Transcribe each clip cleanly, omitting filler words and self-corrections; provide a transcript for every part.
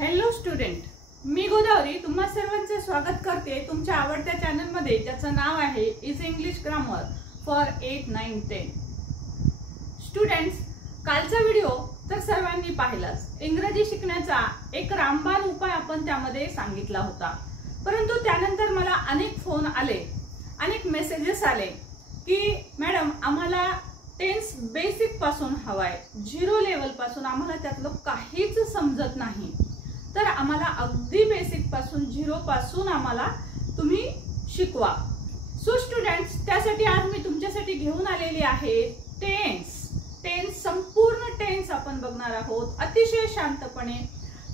Hello student, मी गोदावरी तुम्हा सर्वांचे स्वागत करते तुमच्या आवडत्या चॅनल मध्ये, ज्याचं नाव आहे is English grammar for 8, 9, 10. Students, कालचा व्हिडिओ तर सर्वांनी पाहिलाच. इंग्रजी शिकण्याचा एक रामबाण उपाय आपण त्यामध्ये सांगितला होता. परंतु त्यानंतर मला अनेक फोन आले, अनेक मेसेजेस आले की मॅडम आम्हाला टेन्स बेसिक पासून हवाय, 0 लेवल पासून आम्हाला त्यातलं काहीच समजत नाही, तर आम्हाला अगदी बेसिक पासून 0 पासून आम्हाला तुम्ही शिकवा. सो स्टुडंट्स, त्यासाठी आज मी तुमच्यासाठी घेऊन आलेली आहे टेन्स. संपूर्ण टेन्स आपण बघणार आहोत अतिशय शांतपणे,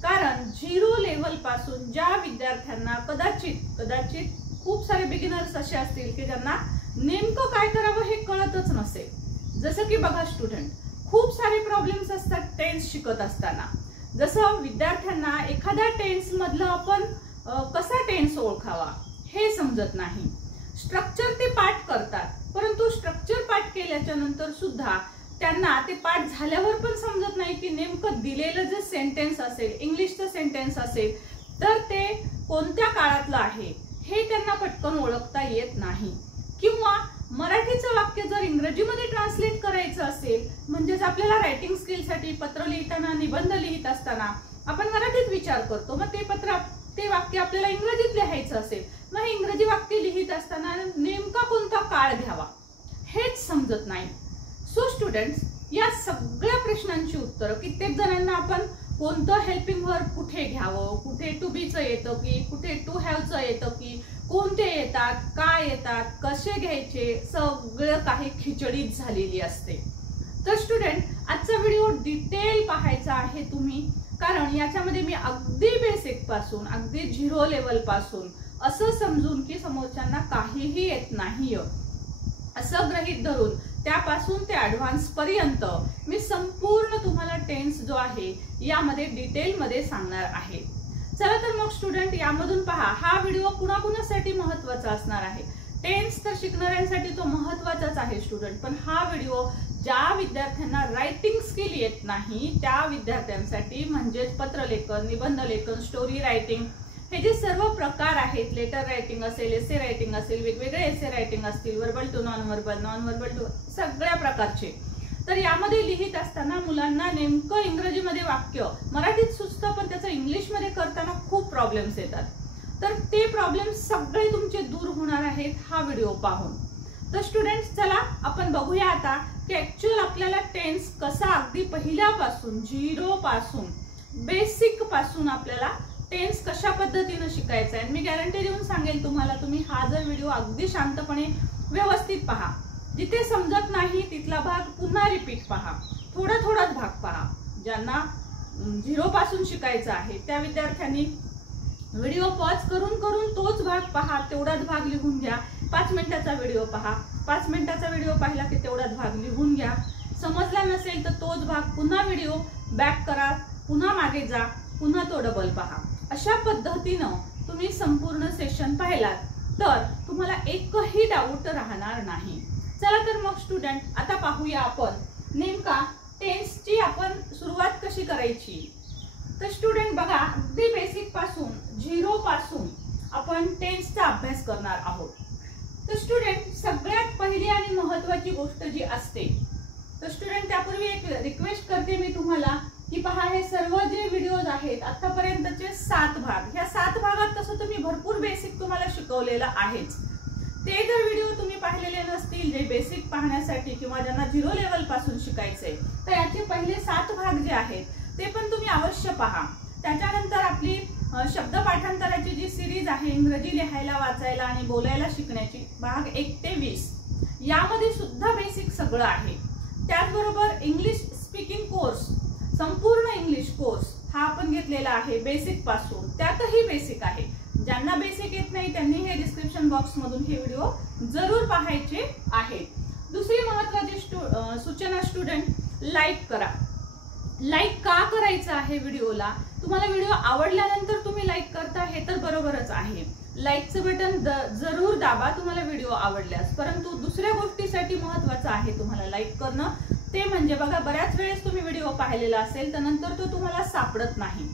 कारण 0 लेवल पासून ज्या विद्यार्थ्यांना कदाचित खूप सारे बिगिनर्स असे असतील की ज्यांना नेमकं काय करावं हे कळतच नसेल. जसं की बघा स्टुडंट, खूप सारे प्रॉब्लेम्स असतात टेन्स शिकत असताना. जसं विद्यार्थ्यांना एखाद्या टेन्स मधलं आपण कसा टेन्स ओळखावा हे समजत नाही. स्ट्रक्चर ते पाठ करतात, परंतु स्ट्रक्चर पाठ केल्याच्या नंतर सुद्धा त्यांना ते पाठ झाल्यावर पण समजत नाही की नेमकं दिलेलं जे सेंटेन्स असेल, इंग्लिशचं सेंटेन्स असेल, तर ते कोणत्या काळातलं आहे हे त्यांना पटकन ओळखता येत नाही. किंवा मराठीचं वाक्य जर इंग्रजीमध्ये ट्रान्सलेट करायचं असेल, म्हणजेच आपल्याला रायटिंग स्किलसाठी पत्र लिहिताना, निबंध लिहित असताना आपण मराठीत विचार करतो, मग ते वाक्य आपल्याला इंग्रजीत लिहायचं असेल, मग इंग्रजी वाक्य लिहित असताना नेमका कोणता काळ घ्यावा हेच समजत नाही. सो स्टुडंट्स, या सगळ्या प्रश्नांची उत्तरं कित्येक जणांना आपण कोणतं हेल्पिंग वर्ब कुठे घ्यावं, कुठे टू बीचं येतं की कुठे टू हॅवचं येतं की कोणते येतात, काय येतात, कसे घ्यायचे, सगळं काही खिचडीत झालेली असते. तर स्टुडंट, आजचा व्हिडिओ डिटेल पाहायचा आहे तुम्ही, कारण याच्यामध्ये मी अगदी बेसिक पासून अगदी 0 लेवल पासून असं समजून की समोरच्यांना काहीही येत नाही असं गृहीत धरून त्यापासून ते ऍडव्हान्स पर्यंत मी संपूर्ण तुम्हाला टेन्स जो आहे यामध्ये डिटेल मध्ये सांगणार आहे. चला तर मग स्टुडंट, यामधून पहा, हा व्हिडिओ कुणाकुणासाठी महत्त्वाचा असणार आहे. टेन्स तर शिकणाऱ्यांसाठी तो महत्त्वाचाच आहे स्टुडंट, पण हा व्हिडिओ ज्या विद्यार्थ्यांना रायटिंग स्किल येत नाही त्या विद्यार्थ्यांसाठी, म्हणजेच पत्रलेखन, निबंध लेखन, स्टोरी रायटिंग, हे जे सर्व प्रकार आहेत, लेटर रायटिंग असेल, एसे रायटिंग असेल, वेगवेगळे एसे रायटिंग असतील, verbal to non verbal, non verbal to, सगळ्या प्रकारचे. तर यामध्ये लिहित असताना मुलांना नेमकं इंग्रजीमध्ये वाक्य मराठीत सुचतं, पण त्याचं इंग्लिशमध्ये करताना खूप प्रॉब्लेम्स येतात. तर ते प्रॉब्लेम्स सगळे तुमचे दूर होणार आहेत हा व्हिडिओ पाहून. तर स्टुडंट्स, चला आपण बघूया आता की ऍक्च्युअल आपल्याला टेन्स कसा अगदी पहिल्यापासून 0 पासून बेसिक पासून आपल्याला टेन्स कशा पद्धतीने शिकायचा आहे. मी गॅरंटी देऊन सांगेल तुम्हाला, तुम्ही हा जर व्हिडिओ अगदी शांतपणे व्यवस्थित पहा, जिथे समजत नाही तिथला भाग पुन्हा रिपीट पहा, थोडाच भाग पहा. ज्यांना 0 पासून शिकायचं आहे त्या विद्यार्थ्यांनी व्हिडिओ पॉज करून तोच भाग पहा, तेवढाच भाग लिहून घ्या. 5 मिनिटाचा व्हिडिओ पहा, 5 मिनिटाचा व्हिडिओ पाहिला की तेवढाच भाग लिहून घ्या. समजला नसेल तर तोच भाग पुन्हा व्हिडिओ बॅक करा, पुन्हा मागे जा, पुन्हा तो डबल पहा. अशा पद्धतीनं तुम्ही संपूर्ण सेशन पाहिलात तर तुम्हाला एकही डाऊट राहणार नाही. चला तर मग स्टुडंट, आता पाहूया आपण नेमका टेन्सची आपण सुरुवात कशी करायची. तर स्टुडंट बघा, अगदी बेसिक पासून 0 पासून आपण टेन्सचा अभ्यास करणार आहोत. तर स्टुडंट, सगळ्यात पहिली आणि महत्वाची गोष्ट जी असते, तर स्टुडंट त्यापूर्वी एक रिक्वेस्ट करते मी तुम्हाला की पहा, हे सर्व जे व्हिडिओज आहेत आतापर्यंतचे 7 भाग, ह्या 7 भागात तसं तुम्ही भरपूर बेसिक तुम्हाला शिकवलेलं आहेच. ते जर व्हिडिओ तुम्ही पाहिलेले नसतील, जे बेसिक पाहण्यासाठी किंवा ज्यांना 0 लेवल पासून शिकायचंय, तर याचे पहिले 7 भाग जे आहेत ते पण तुम्ही अवश्य पहा. त्याच्यानंतर आपली शब्द पाठांतराची जी सिरीज आहे, इंग्रजी लिहायला, वाचायला आणि बोलायला शिकण्याची, भाग 1 ते 20, यामध्ये सुद्धा बेसिक सगळं आहे. त्याचबरोबर इंग्लिश स्पीकिंग कोर्स, संपूर्ण इंग्लिश कोर्स हा आपण घेतलेला आहे बेसिक पासून, त्यातही बेसिक आहे. ज्यांना बेसिक येत नाही त्यांनी हे डिस्क्रिप्शन बॉक्स मधून हे व्हिडिओ जरूर पाहायचे आहेत. दुसरी महत्वाची सूचना स्टुडंट, लाईक करा. लाईक का करायचं आहे व्हिडिओला? तुम्हाला व्हिडिओ आवडल्यानंतर तुम्ही लाईक करता हे तर बरोबरच आहे, लाईकचं बटन जरूर दाबा तुम्हाला व्हिडिओ आवडल्यास, परंतु दुसऱ्या गोष्टीसाठी महत्वाचं आहे तुम्हाला लाईक करणं. ते म्हणजे बघा, बऱ्याच वेळेस तुम्ही व्हिडिओ पाहिलेला असेल तर नंतर तो तुम्हाला सापडत नाही,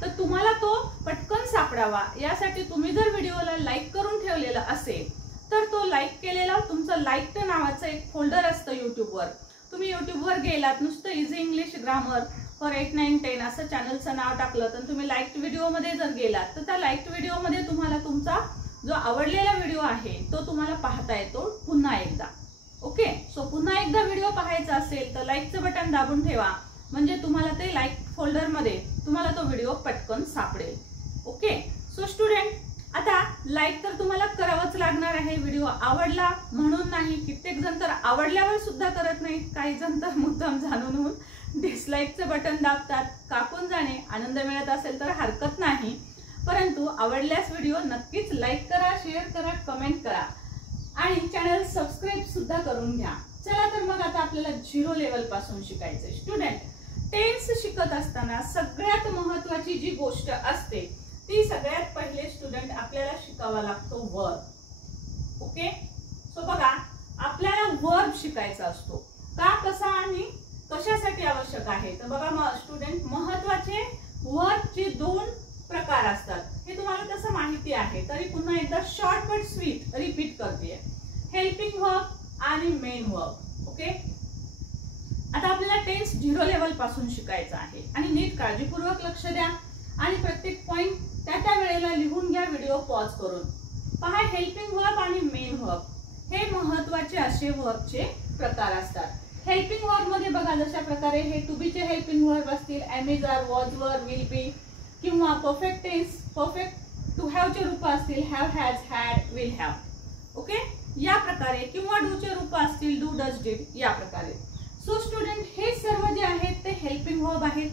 तर तुम्हाला तो पटकन सापडावा यासाठी तुम्ही जर व्हिडिओला लाईक करून ठेवलेला असेल तर तो लाईक केलेला तुमचं लाईक्ड नावाचं एक फोल्डर असतं युट्यूबवर. तुम्ही युट्यूबवर गेलात, नुसतं इझी इंग्लिश ग्रामर फॉर 8, 9, 10 असं चॅनलचं नाव टाकलं तर तुम्ही लाईक्ड व्हिडिओमध्ये जर गेलात तर त्या लाईक्ड व्हिडिओमध्ये तुम्हाला तुमचा जो आवडलेला व्हिडिओ आहे तो तुम्हाला पाहता येतो पुन्हा एकदा. ओके, सो पुन्हा एकदा व्हिडिओ पाहायचा असेल तर लाईकचं बटन दाबून ठेवा, म्हणजे तुम्हाला ते लाईक फोल्डरमध्ये तुम्हाला तो व्हिडिओ पटकन सापडेल. ओके, सो स्टुडंट, आता लाईक तर तुम्हाला करावंच लागणार आहे. व्हिडिओ आवडला म्हणून नाही, कित्येक जण तर आवडल्यावर सुद्धा करत नाही, काही जण तर मुद्दाम जाणून डिसलाईकचं बटन दाबतात. कापून जाणे, आनंद मिळत असेल तर हरकत नाही, परंतु आवडल्यास व्हिडिओ नक्कीच लाईक करा, शेअर करा, कमेंट करा आणि चॅनल सबस्क्राईब सुद्धा करून घ्या. चला तर मग आता आपल्याला 0 लेवल पासून शिकायचंय. स्टुडंट, टेन्स शिकत असताना सगळ्यात महत्त्वाची जी गोष्ट असते ती सगळ्यात पहिले स्टुडंट आपल्याला शिकावा लागतो वर्ब. ओके, सो बघा, आपल्याला वर्ब शिकायचा असतो. का, कसा आणि कशासाठी आवश्यक आहे तर बघा स्टुडंट, महत्त्वाचे वर्बचे 2 प्रकार असतात. हे तुम्हाला तसं माहिती आहे, तरी पुन्हा एकदा शॉर्ट बट स्वीट रिपीट करते. हेल्पिंग वर्ब आणि मेन वर्ब. ओके, आता आपल्याला टेन्स 0 लेवल पासून शिकायचं आहे आणि नीट काळजीपूर्वक लक्ष द्या आणि प्रत्येक पॉइंट त्या वेळेला लिहून घ्या व्हिडिओ पॉज करून. पहा, हेल्पिंग वर्ब आणि मेन वर्ब हे महत्त्वाचे असे वर्बचे प्रकार असतात. हेल्पिंग वर्ब मध्ये बघा, जशा प्रकारे हे टू बी चे हेल्पिंग वर्ब असतील, am is, are, was, were, will be, किंवा perfect tense, perfect to have चे रूप असतील, have, has, had, will have. Okay, या प्रकारे, किंवा डू चे रूप असतील, डू, डज, डिड, या प्रकारे. सो स्टुडंट, हे सर्व जे आहेत ते हेल्पिंग वर्ब आहेत.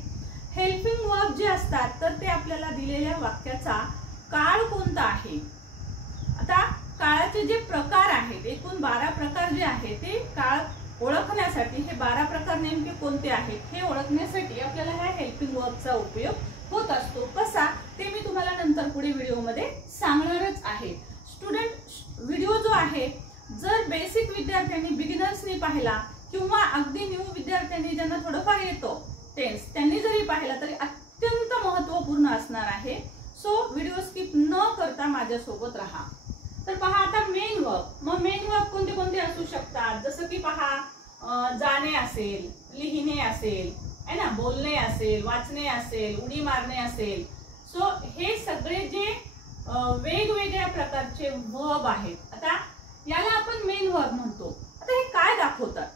हेल्पिंग वर्ब जे असतात तर ते आपल्याला दिलेल्या वाक्याचा काळ कोणता आहे. आता काळाचे जे प्रकार आहेत, एकूण 12 प्रकार जे आहेत ते काळ ओळखण्यासाठी, हे 12 प्रकार नेमके कोणते आहेत हे ओळखण्यासाठी आपल्याला ह्या हेल्पिंग वर्बचा उपयोग होत असतो. कसा ते मी तुम्हाला नंतर पुढे व्हिडिओमध्ये सांगणारच आहे. स्टुडंट, व्हिडिओ जो आहे जर बेसिक विद्यार्थ्यांनी, बिगिनर्सनी पाहिला किंवा अगदी न्यू विद्यार्थ्यांनी ज्यांना थोडंफार येतो टेन्स, त्यांनी जरी पाहिला तरी अत्यंत महत्त्वपूर्ण असणार आहे. सो व्हिडिओ स्किप न करता माझ्यासोबत राहा. तर पहा, आता मेन वर्ब. मग मेन वर्ब कोणते कोणते असू शकतात, जसं की पहा, जाणे असेल, लिहिणे असेल, है ना, बोलणे असेल, वाचणे असेल, उडी मारणे असेल. सो हे सगळे जे वेगवेगळ्या प्रकारचे वर्ब आहेत, आता याला आपण मेन वर्ब म्हणतो. आता हे काय दाखवतात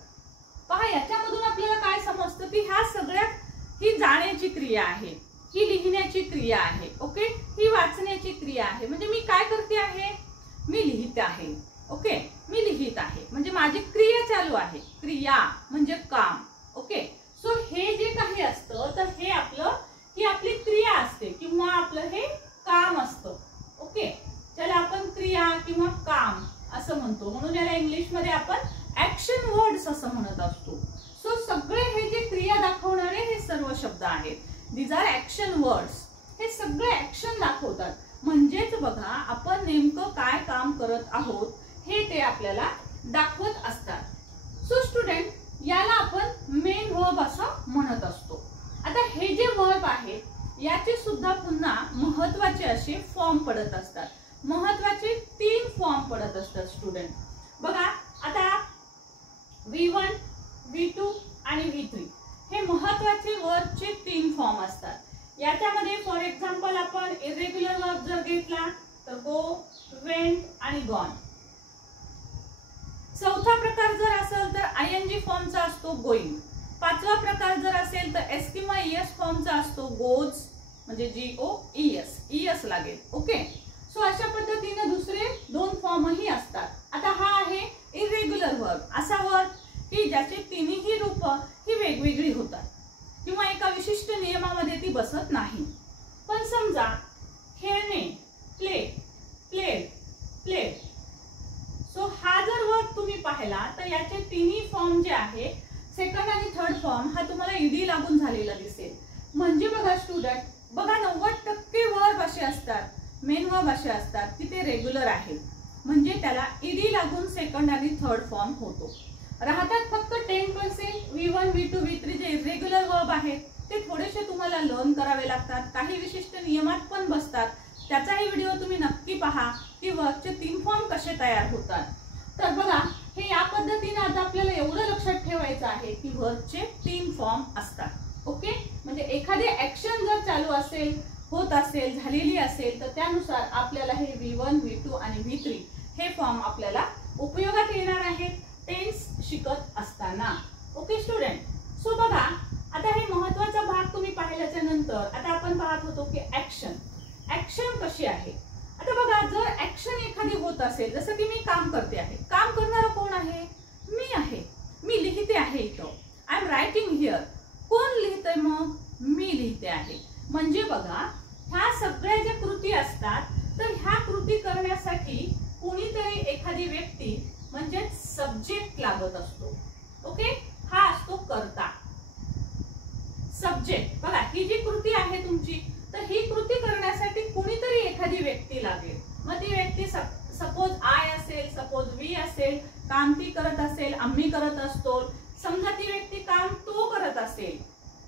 पहा, याच्यामधून आपल्याला काय समजतं की ह्या सगळ्यात ही जाण्याची क्रिया आहे, ही लिहिण्याची क्रिया आहे, ओके, ही वाचण्याची क्रिया आहे. म्हणजे मी काय करते आहे, मी लिहित आहे. ओके, मी लिहित आहे म्हणजे माझी क्रिया चालू आहे. क्रिया म्हणजे काम. ओके, सो हे जे काही असतं तर हे ही आपली क्रिया असते किंवा आपलं हे काम असतं. ओके, त्याला आपण क्रिया किंवा काम असं म्हणतो, म्हणून याला इंग्लिश मध्ये आपण ऍक्शन वर्ड्स असं म्हणत असतो. सो सगळे हे जे क्रिया दाखवणारे हे सर्व शब्द आहेत, दीज आर ऍक्शन वर्ड्स. हे सगळे ऍक्शन दाखवतात. म्हणजेच बघा, आपण नेमकं काय काम करत आहोत हे ते आपल्याला दाखवत असतात. सो स्टुडंट, याला आपण मेन वर्ब असं म्हणत असतो. आता हे जे वर्ब आहेत याचे सुद्धा पुन्हा महत्त्वाचे असे फॉर्म पडत असतात. महत्त्वाचे 3 फॉर्म पडत असतात स्टुडंट. बघा, आता V1, V2 आणि V3 हे महत्त्वाचे वर्बचे 3 फॉर्म असतात. याच्यामध्ये फॉर एक्झाम्पल आपण इरेग्युलर वर्ब जर घेतला तर गो, वेंट आणि गॉन. चौथा प्रकार जर असेल तर आयएनजी फॉर्मचा असतो गोइंग. पाचवा प्रकार जर असेल तर एस किंवा ईएस फॉर्मचा असतो गोज, म्हणजे GOES, ईएस लागेल. ओके, सो अशा पद्धतीने दुसरे 2 फॉर्मही असतात. आता हा आहे इरेग्युलर वर्ब, असा वर्ब की ज्याचे तिन्ही रूप ही वेगवेगळी होतात किंवा एका विशिष्ट नियमामध्ये ती बसत नाही. पण समजा खेळणे, प्ले, प्लेड, प्लेड. सो हा जर वर्ब तुम्ही पाहिला तर याचे तिन्ही फॉर्म जे आहे, सेकंड आणि थर्ड फॉर्म हा तुम्हाला ईडी लागून झालेला दिसेल. म्हणजे बघा स्टुडंट, बघा 90% वर्ब असे असतात, मेन वर्ब असे असतात की ते रेग्युलर आहेत, म्हणजे त्याला ईडी लागून सेकंड आणि थर्ड फॉर्म होतो. राहतात फक्त 10% V1, V2, V3 जे इरेग्युलर वर्ब आहेत ते थोडेसे तुम्हाला तुम्हाला लर्न करावे लागतात, काही विशिष्ट नियमात पण बसतात. त्याचाही व्हिडिओ तुम्ही नक्की पहा की वर्बचे 3 फॉर्म कसे तयार होतात. तर बघा, हे या पद्धतीने आता आपल्याला एवढं लक्षात ठेवायचं आहे की वर्बचे 3 फॉर्म असतात. ओके, म्हणजे एखादी ऍक्शन जर चालू असेल, होत असेल, झालेली असेल, तर त्यानुसार आपल्याला हे V1, V2 आणि V3 हे फॉर्म आपल्याला उपयोगात येणार आहेत टेन्स शिकत असताना. ओके स्टुडंट, सो बघा, आता हे महत्त्वाचा भाग तुम्ही पाहिल्याच्या नंतर आता आपण पाहत होतो की ऍक्शन कशी आहे. आता बघा, जर ऍक्शन एखादी होत असेल, जसं की मी काम करते आहे, काम करणारा कोण आहे? मी आहे. मी लिहिते आहे इथं, आय एम रायटिंग हिअर. कोण लिहितंय? मग मी लिहिते आहे. म्हणजे बघा, ह्या सगळ्या ज्या कृती असतात, तर ह्या कृती करण्यासाठी कोणीतरी एखादी व्यक्ती म्हणजे सब्जेक्ट लागत असतो. ओके, हा असतो कर्ता, सब्जेक्ट. बघा, ही जी कृती आहे तुमची, तर ही कृती करण्यासाठी कोणीतरी एखादी व्यक्ती लागेल. मग ती व्यक्ती सपोज आय असेल, सपोज वी असेल, काम ती करत असेल, आम्ही करत असतो. समजा ती व्यक्ती काम तो करत असेल,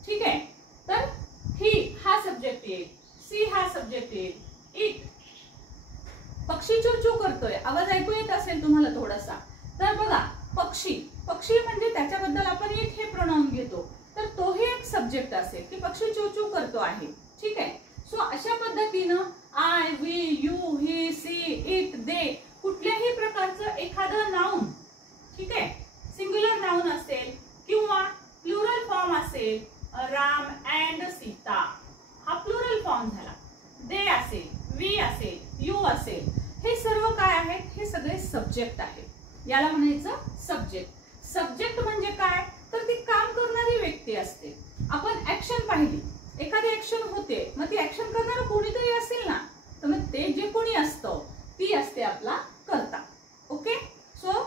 ठीक आहे, तर ही हा सब्जेक्ट येईल, सी हा सब्जेक्ट येईल, इट. पक्षी चूचू करतोय, आवाज ऐकू येत असेल तुम्हाला थोडासा. तर बघा, पक्षी म्हणजे त्याच्याबद्दल आपण इट हे प्रोनाउन घेतो, तर तोही एक सब्जेक्ट असेल की पक्षी चूचू करतो आहे. ठीक आहे, सो अशा पद्धतीनं I, we, you, he, she, it, they कुठल्याही प्रकारचं एखादं नाउन, ठीक आहे, सिंग्युलर नाउन असेल किंवा प्लुरल फॉर्म असेल, राम अँड सीता हा प्लुरल फॉर्म झाला. दे असेल, वी असेल, यू असेल, हे सर्व काय आहेत? हे सगळे सब्जेक्ट आहेत. याला म्हणायचं सब्जेक्ट. सब्जेक्ट म्हणजे काय? तर ती काम करणारी व्यक्ती असते. आपण ऍक्शन पाहिली, एखादी ऍक्शन होते, मग ती ऍक्शन करणारा कोणीतरी असेल ना, तर मग ते जे कोणी असतं ती असते आपला कर्ता. ओके, सो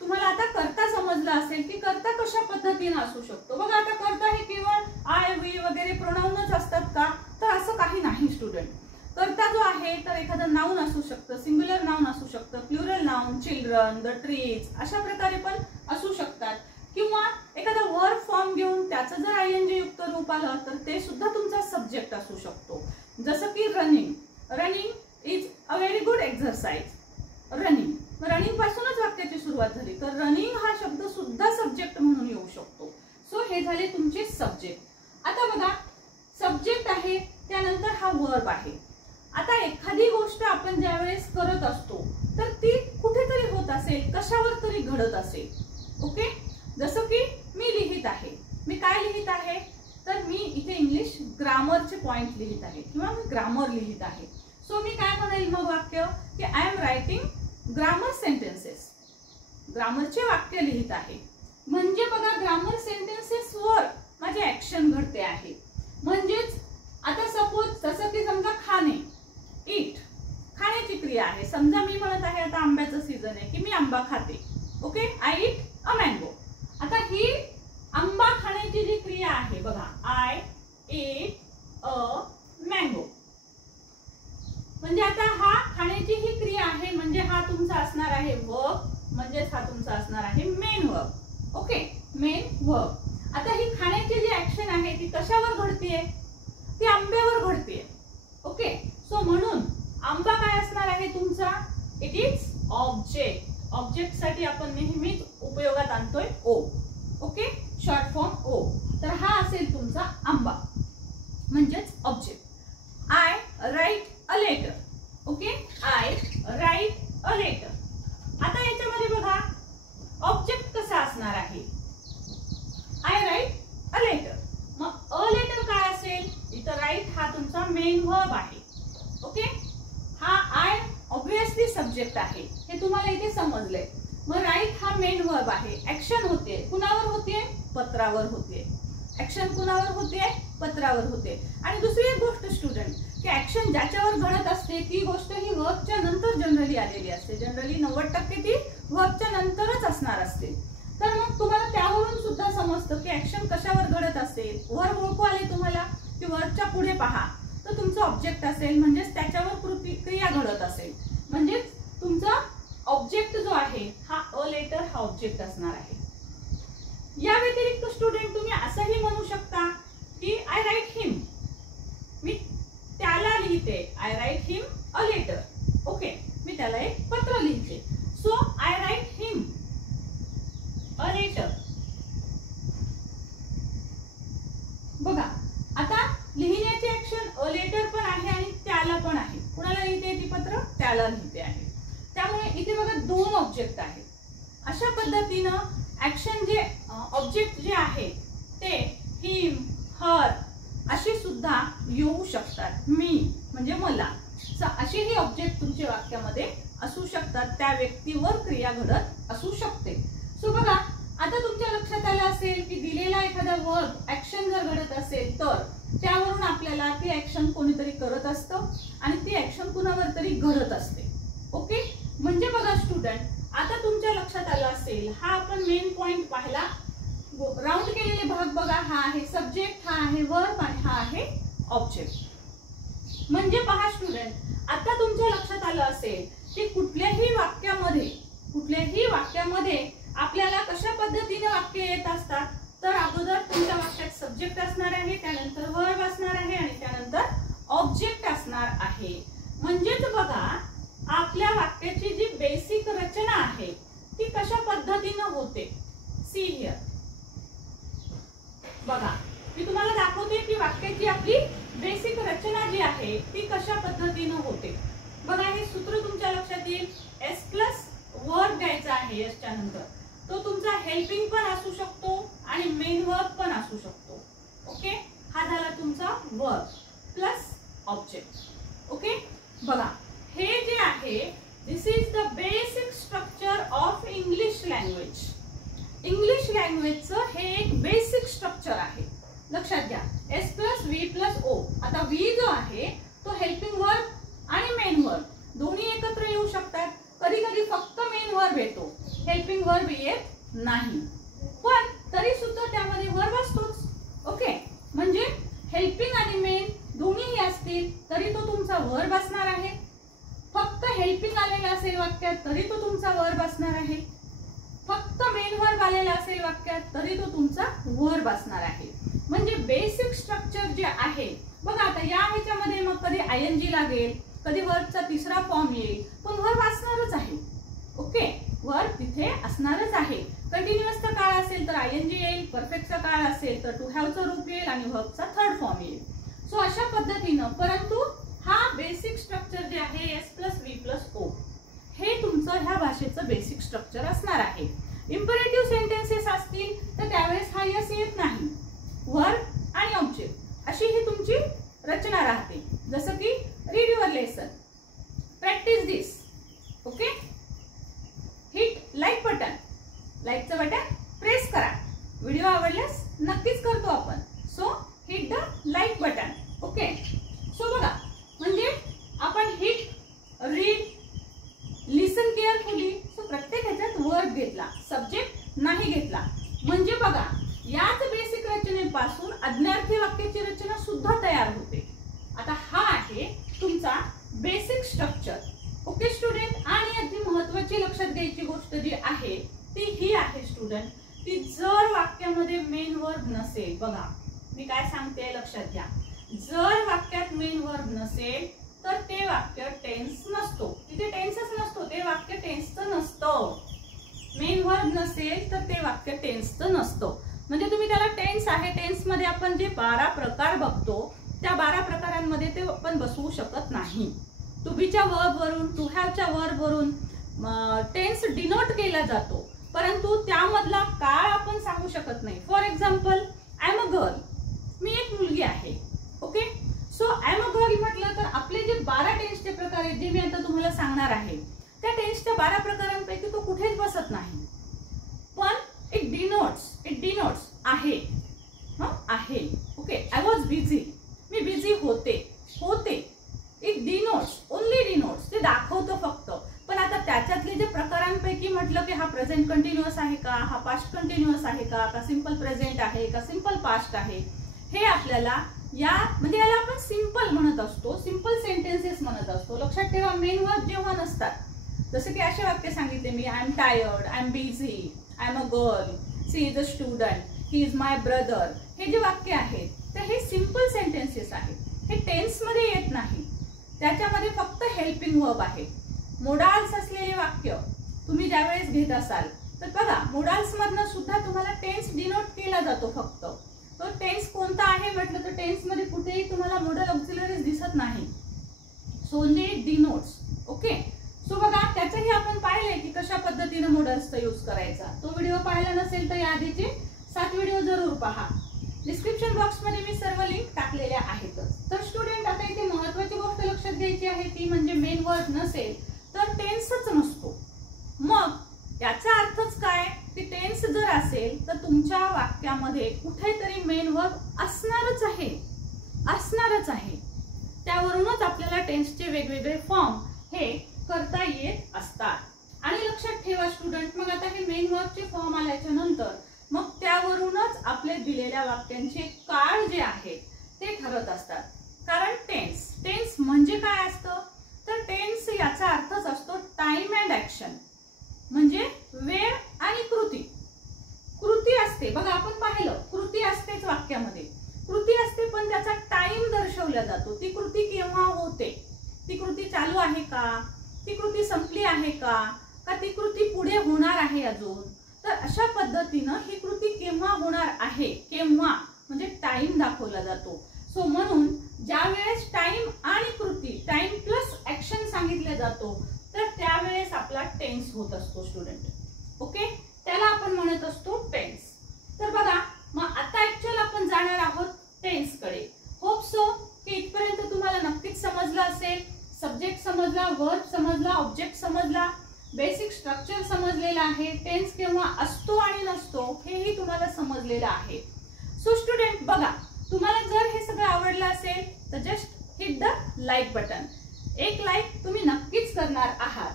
तुम्हाला आता कर्ता समजलं असेल की कर्ता कशा पद्धतीने असू शकतो. बघा, आता कर्ता हे केवळ आय, वी वगैरे प्रोनाउनच असतात का? तर असं काही नाही स्टुडंट. कर्ता जो आहे तर एखादं नाउन असू शकतं, सिंग्युलर नाउन असू शकतं, plural noun, children, the trees अशा प्रकारे पण असू शकतात. किंवा एखादा वर्ब फॉर्म घेऊन त्याचं जर आयएनजी युक्त रूप आलं तर ते सुद्धा तुमचा सब्जेक्ट असू शकतो. जसं की running is a very good exercise. Running पासूनच वाक्याची सुरुवात झाली, तर रनिंग हा शब्द सुद्धा सब्जेक्ट म्हणून येऊ शकतो. सो हे झाले तुमचे सब्जेक्ट. आता बघा, सब्जेक्ट आहे, त्यानंतर हा वर्ब आहे. आता एखादी गोष्ट आपण ज्यावेळेस करत असतो तर ती कुठेतरी होत असेल, कशावर तरी घडत असेल. ओके, जसं की मी लिहित आहे. मी काय लिहित आहे? तर मी इथे इंग्लिश ग्रामरचे पॉइंट लिहित आहे किंवा मी ग्रामर लिहित आहे. सो मी काय म्हणेल मग वाक्य की I am writing grammar sentences. ग्रामरचे वाक्य लिहित आहे. म्हणजे बघा, ग्रामर सेंटेन्सेस वर माझे ऍक्शन घडते आहे. म्हणजेच आता सपोज जसं की समजा खाणे, इट, खाण्याची क्रिया आहे. समजा मी म्हणत आहे आता आंब्याचं सीझन आहे की मी आंबा खाते. Okay, I it a mango. आता ही आंबा खाण्याची जी क्रिया आहे बघा, आय इट अ मँगो, म्हणजे आता हा खाण्याची ही क्रिया आहे, म्हणजे हा तुमचा असणार आहे वर्ब, म्हणजेच हा तुमचा असणार आहे main verb. Okay, main verb. आता ही खाण्याची जी ऍक्शन आहे ती कशावर घडतेय? ती आंब्यावर घडतेय. ओके, सो म्हणून आंबा काय असणार आहे तुमचा? It is object. ऑब्जेक्ट साठी आपण नेहमीच उपयोगात आणतोय O. Okay, short form O. तर हा असेल तुमचा आंबा, म्हणजेच object. I write a letter. Okay, I write a letter. आता याच्यामध्ये बघा, ऑब्जेक्ट कसा असणार आहे? I write a letter. मग अ लेटर काय असेल? इथं राईट हा तुमचा मेन वर्ब आहे. ओके, हा आय ऑब्विसली सब्जेक्ट आहे, हे तुम्हाला इथे समजलंय. मग राईट हा मेन वर्ब आहे. ऍक्शन होते, कुणावर होते? पत्रावर होते. ऍक्शन कुणावर होते? पत्रावर होते. आणि दुसरी एक गोष्ट स्टुडंट, की ऍक्शन ज्याच्यावर घडत असते ती गोष्ट ही वर्बच्या नंतर जनरली आलेली असते. जनरली 90% ती वर्बच्या नंतरच असणार असते. तर मग तुम्हाला त्यावरून सुद्धा समजतं की ऍक्शन कशावर घडत असेल. वर्ब ओळखू आले तुम्हाला की वर्बच्या पुढे पहा, तर तुमचं ऑब्जेक्ट असेल, म्हणजेच त्याच्यावर क्रिया घडत असेल. म्हणजेच तुमचा ऑब्जेक्ट जो आहे हा अ लेटर हा ऑब्जेक्ट असणार आहे. या व्यतिरिक्त स्टुडंट तुम्ही असंही म्हणू शकता की आय राईट हिम. बघा आता लिहिण्याची ऍक्शन अ लेटर पण आहे आणि त्याला पण आहे. कुणाला लिहिते ती पत्र? त्याला लिहिते आहे. त्यामुळे इथे बघा दोन ऑब्जेक्ट आहेत. अशा पद्धतीनं ऍक्शन जे ऑब्जेक्ट जे आहे ते हिम, हर अशी सुद्धा येऊ शकतात. मी म्हणजे मला, असेही ऑब्जेक्ट तुमच्या वाक्यामध्ये असू शकतात. त्या व्यक्तीवर क्रिया घडत असू शकते. सो बघा आता तुमच्या लक्षात आलं असेल की दिलेला एखादा वर्ब ऍक्शन जर घडत असेल तर त्यावरून आपल्याला ती ऍक्शन कोणीतरी करत असतं आणि ती ऍक्शन कुणावर तरी घडत असते. ओके, म्हणजे बघा स्टुडंट आता तुमच्या लक्षात आलं असेल, हा आपण मेन पॉइंट पाहिला. राऊंड केलेले भाग बघा, हा आहे सब्जेक्ट, हा आहे वर्ब आणि हा आहे ऑब्जेक्ट. म्हणजे पहा स्टुडंट आता तुमच्या लक्षात आलं असेल की कुठल्याही वाक्यामध्ये आपल्याला कशा पद्धतीने वाक्य येत असतात. तर अगोदर तुमच्या वाक्यात सब्जेक्ट असणार आहे, त्यानंतर वर्ब असणार आहे आणि त्यानंतर ऑब्जेक्ट असणार आहे. म्हणजेच बघा आपल्या वाक्याची जी बेसिक रचना आहे ती कशा पद्धतीने होते. सी हिअर, बघा मी तुम्हाला दाखवते की वाक्याची आपली बेसिक रचना जी आहे ती कशा पद्धतीने होते. बघा हे सूत्र तुमच्या लक्षात येईल. एस प्लस वर्ब द्यायचा आहे. एसच्या नंतर तो तुमचा हेल्पिंग पण असू शकतो आणि मेन वर्ब पण असू शकतो. ओके, हा झाला तुमचा वर्ब प्लस ऑब्जेक्ट. ओके, बघा हे जे आहे this is the basic structure of English language. English लँग्वेजचं हे एक बेसिक स्ट्रक्चर आहे. लक्षात घ्या, S plus V plus O. आता व्ही जो आहे तो हेल्पिंग वर्ब आणि मेन वर्ब दोन्ही एकत्र येऊ शकतात. कधी कधी फक्त मेन वर्ब येतो, हेल्पिंग वर्ब येत नाही, पण तरी सुद्धा त्यामध्ये वर्ब असतोच. ओके, म्हणजे हेल्पिंग आणि मेन दोन्हीही असतील तरी तो तुमचा वर्ब असणार आहे. फक्त हेल्पिंग आलेला असेल वाक्यात तरी तो तुमचा वर्ब असणार आहे. फक्त मेन वर्ब आलेला असेल वाक्यात तरी तो तुमचा वर्ब असणार आहे. म्हणजे बेसिक स्ट्रक्चर जे आहे बघा. आता या ह्याच्यामध्ये मग कधी आयएनजी लागेल, कधी वर्बचा तिसरा फॉर्म येईल, पण वर्ब असणारच आहे. ओके, वर्ब तिथे असणारच आहे. कंटिन्युअसचा काळ असेल तर आयएनजी येईल, परफेक्टचा काळ असेल तर टू हॅवचं रूप येईल आणि वर्बचा थर्ड फॉर्म येईल. सो अशा पद्धतीनं, परंतु हा बेसिक स्ट्रक्चर जे आहे S plus V plus O हे तुमचं ह्या भाषेचं बेसिक स्ट्रक्चर असणार आहे. इम्परेटिव्ह सेंटेन्सेस असतील तर त्यावेळेस हा यस येत नाही. वर्ब आणि ऑब्जेक्ट अशी ही तुमची रचना राहते. जसं की read your lesson, practice this. Okay, hit like button, लाईकचं बटन प्रेस करा. व्हिडिओ आवडल्यास नक्कीच करतो आपण. So hit the like button. Okay, so बघा म्हणजे आपण hit, read, listen carefully, so प्रत्येक ह्याच्यात वर्ब घेतला, सब्जेक्ट नाही घेतला. म्हणजे बघा याच बेसिक रचनेपासून अज्ञार्थी वाक्याची रचना सुद्धा तयार होते. आता हा आहे तुमचा बेसिक स्ट्रक्चर. ओके स्टुडंट, आणि अगदी महत्त्वाची लक्षात घ्यायची गोष्ट जी आहे ती ही आहे स्टुडंट की जर वाक्यामध्ये मेन वर्ब नसेल, बघा मी काय सांगते लक्षात घ्या, जर वाक्यात मेन वर्ब नसेल तर ते वाक्य टेन्स नसतो. तिथे टेन्सच नसतो, ते वाक्य टेन्सचं नसतं. मेन वर्ब नसेल तर ते वाक्य टेन्सचं नसतं. म्हणजे तुम्ही त्याला टेन्स आहे, टेन्स मध्ये आपण जे 12 प्रकार बघतो त्या 12 प्रकारांमध्ये ते आपण बसवू शकत नाही. टू बीच्या वर्ब वरून, टू हॅवच्या वर्ब वरून टेन्स डिनोट केला जातो, परंतु त्यामधला काळ आपण सांगू शकत नाही. For example, I am a girl, मी एक मुलगी आहे. Okay, so I am a girl म्हटलं तर आपले जे 12 टेन्सचे प्रकार आहेत जे मी आता तुम्हाला सांगणार आहे त्या टेन्सच्या 12 प्रकारांपैकी तो कुठेच बसत नाही. पण इट डिनोट्स आहे, आहे. Okay, I was busy, me busy होते. इट डिनोट्स, ओनली डिनोट्स, ते दाखवतो फक्त. पण आता त्याच्यातले जे प्रकारांपैकी म्हटलं की हा प्रेझेंट कंटिन्युअस आहे का, हा पास्ट कंटिन्युअस आहे का सिंपल प्रेझेंट आहे का सिंपल पास्ट आहे, हे आपल्याला म्हणजे याला आपण सिंपल म्हणत असतो, सिंपल सेंटेन्सेस म्हणत असतो. लक्षात ठेवा, मेन वर्ब जेव्हा नसतात, जसं की असे वाक्य सांगितले मी, I am tired, I am busy, I am a girl, she is a student, he is my brother, हे जे वाक्य आहेत तर हे सिंपल सेंटेन्सेस आहेत. हे टेन्स मध्ये येत नाही, त्याच्यामध्ये फक्त हेल्पिंग वर्ब आहे. मोडाल्स असलेले वाक्य तुम्ही ज्यावेळेस घेत असाल तर बघा मोडाल्स मधनं सुद्धा तुम्हाला टेन्स डिनोट केला जातो. फक्त तो टेन्स कोणता आहे नाही म्हटलं तर टेन्स मध्ये कुठेही तुम्हाला मोडल ऑक्झिलरीज दिसत नाही. So only denotes. Okay. So बघा त्याचंही आपण पाहिलंय की कशा पद्धतीने मोडल्सचा यूज करायचा. तो व्हिडिओ पाहिला नसेल तर याआधीचे 7 व्हिडिओ जरूर पहा. डिस्क्रिप्शन बॉक्स मध्ये मी सर्व लिंक टाकलेल्या आहेतच. तर स्टुडंट आता इथे महत्त्वाची गोष्ट लक्षात घ्यायची आहे ती म्हणजे मेन वर्ब नसेल तर टेन्सच नसतो. मग याचा अर्थच काय की टेन्स जर असेल तर तुमच्या वाक्यामध्ये कुठेतरी मेन वर्ब असणारच आहे. त्यावरूनच आपल्याला टेन्सचे वेगवेगळे फॉर्म हे करता येत असतात. आणि लक्षात ठेवा स्टुडंट, मग आता हे मेन वर्बचे फॉर्म आल्याच्या नंतर मग त्यावरूनच आपले दिलेल्या वाक्यांचे काळ जे आहे ते ठरत असतात. कारण टेन्स म्हणजे काय असतं तर टेन्स याचा अर्थच असतो टाइम अँड ऍक्शन, म्हणजे वेळ आणि कृती असते. बघा आपण पाहिलं कृती असतेच वाक्यामध्ये, कृती असते पण त्याचा टाइम दर्शवला जातो. ती कृती केव्हा होते, ती कृती चालू आहे का, ती कृती संपली आहे का ती कृती पुढे होणार आहे अजून. तर अशा पद्धतीनं ही कृती केव्हा होणार आहे, केव्हा म्हणजे टाइम दाखवला जातो. सो म्हणून ज्या वेळेस टाइम आणि कृती, टाइम प्लस ऍक्शन सांगितले जातो तर त्यावेळेस आपला टेन्स होत असतो स्टुडंट. ओके, त्याला आपण म्हणत असतो टेन्स. तर बघा मग आता ऍक्च्युअल आपण जाणार आहोत टेन्स कडे. होप सो की इथपर्यंत तुम्हाला नक्कीच समजलं असेल. सब्जेक्ट समजला, वर्ब समजला, ऑब्जेक्ट समजला, बेसिक स्ट्रक्चर समजलेलं आहे. टेन्स केव्हा असतो आणि नसतो हेही तुम्हाला समजलेलं आहे. सो स्टुडंट बघा, तुम्हाला जर हे सगळं आवडलं असेल तर just hit the like button. एक लाईक तुम्ही नक्कीच करणार आहात.